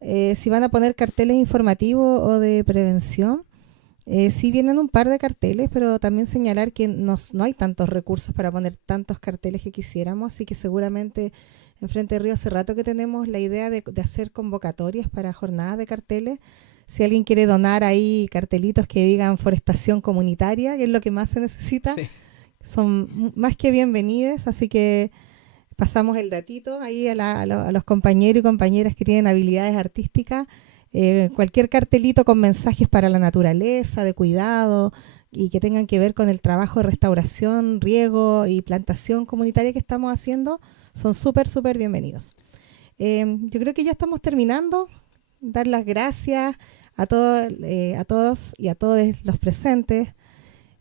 si van a poner carteles informativos o de prevención. Sí vienen un par de carteles, pero también señalar que no hay tantos recursos para poner tantos carteles que quisiéramos, así que seguramente en Frente Río hace rato que tenemos la idea de hacer convocatorias para jornadas de carteles. Si alguien quiere donar ahí cartelitos que digan forestación comunitaria, que es lo que más se necesita, Sí. son más que bienvenidos, así que pasamos el datito ahí a los compañeros y compañeras que tienen habilidades artísticas. Cualquier cartelito con mensajes para la naturaleza, de cuidado y que tengan que ver con el trabajo de restauración, riego y plantación comunitaria que estamos haciendo, son súper, súper bienvenidos. Yo creo que ya estamos terminando. Dar las gracias a todos y a todos los presentes.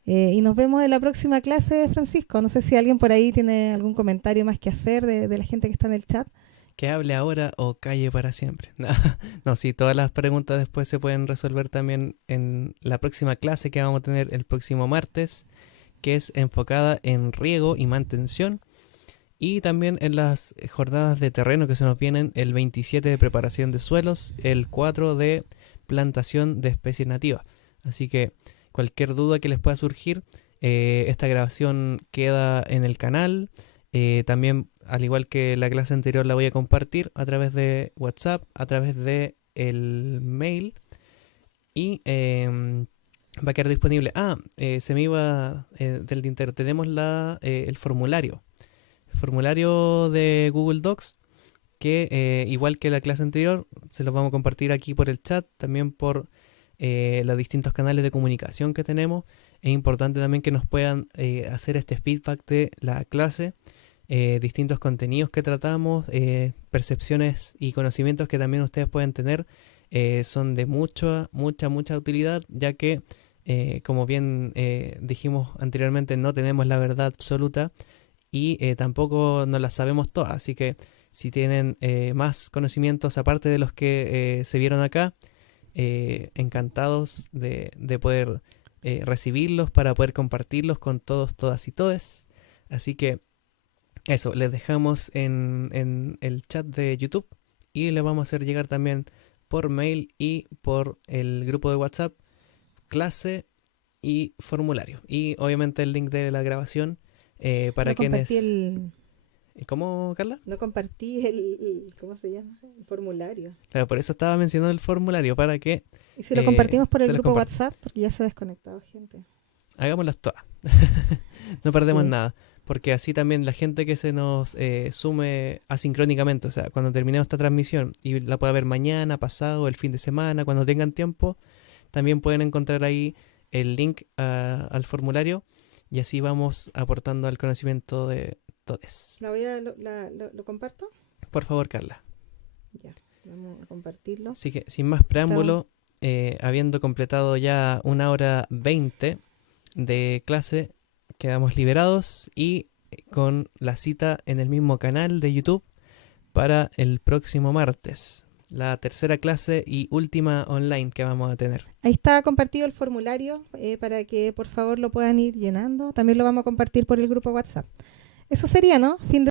Y nos vemos en la próxima clase, Francisco. No sé si alguien por ahí tiene algún comentario más que hacer de la gente que está en el chat. Que hable ahora o calle para siempre. No, sí, todas las preguntas después se pueden resolver también en la próxima clase que vamos a tener el próximo martes, que es enfocada en riego y mantención, y también en las jornadas de terreno que se nos vienen el 27 de preparación de suelos, el 4 de plantación de especies nativas. Así que cualquier duda que les pueda surgir, Esta grabación queda en el canal. También, al igual que la clase anterior, la voy a compartir a través de WhatsApp, a través de el mail y va a quedar disponible. Se me iba del tintero. Tenemos el formulario. El formulario de Google Docs que, igual que la clase anterior, se los vamos a compartir aquí por el chat, también por los distintos canales de comunicación que tenemos. Es importante también que nos puedan hacer este feedback de la clase, distintos contenidos que tratamos, percepciones y conocimientos que también ustedes pueden tener. Son de mucha utilidad, ya que, como bien dijimos anteriormente, no tenemos la verdad absoluta y tampoco nos la sabemos todas. Así que si tienen más conocimientos aparte de los que se vieron acá, encantados de poder recibirlos para poder compartirlos con todos, todas y todes. Así que eso, les dejamos en el chat de YouTube y les vamos a hacer llegar también por mail y por el grupo de WhatsApp, clase y formulario. Y obviamente el link de la grabación para No quienes... compartí el... ¿Cómo, Carla? No compartí el... ¿Cómo se llama? El formulario. Claro, por eso estaba mencionando el formulario, para que Y si lo compartimos por el se los grupo comparte. WhatsApp, porque ya se ha desconectado gente. Hagámoslas todas. No perdemos Sí. nada. Porque así también la gente que se nos sume asincrónicamente, o sea, cuando terminemos esta transmisión y la pueda ver mañana, pasado, el fin de semana, cuando tengan tiempo, también pueden encontrar ahí el link al formulario y así vamos aportando al conocimiento de todos. ¿Lo comparto? Por favor, Carla. Ya, vamos a compartirlo. Así que, sin más preámbulo, habiendo completado ya 1 hora 20 de clase, quedamos liberados y con la cita en el mismo canal de YouTube para el próximo martes, la tercera clase y última online que vamos a tener. Ahí está compartido el formulario para que por favor lo puedan ir llenando. También lo vamos a compartir por el grupo WhatsApp. Eso sería, ¿no? Fin de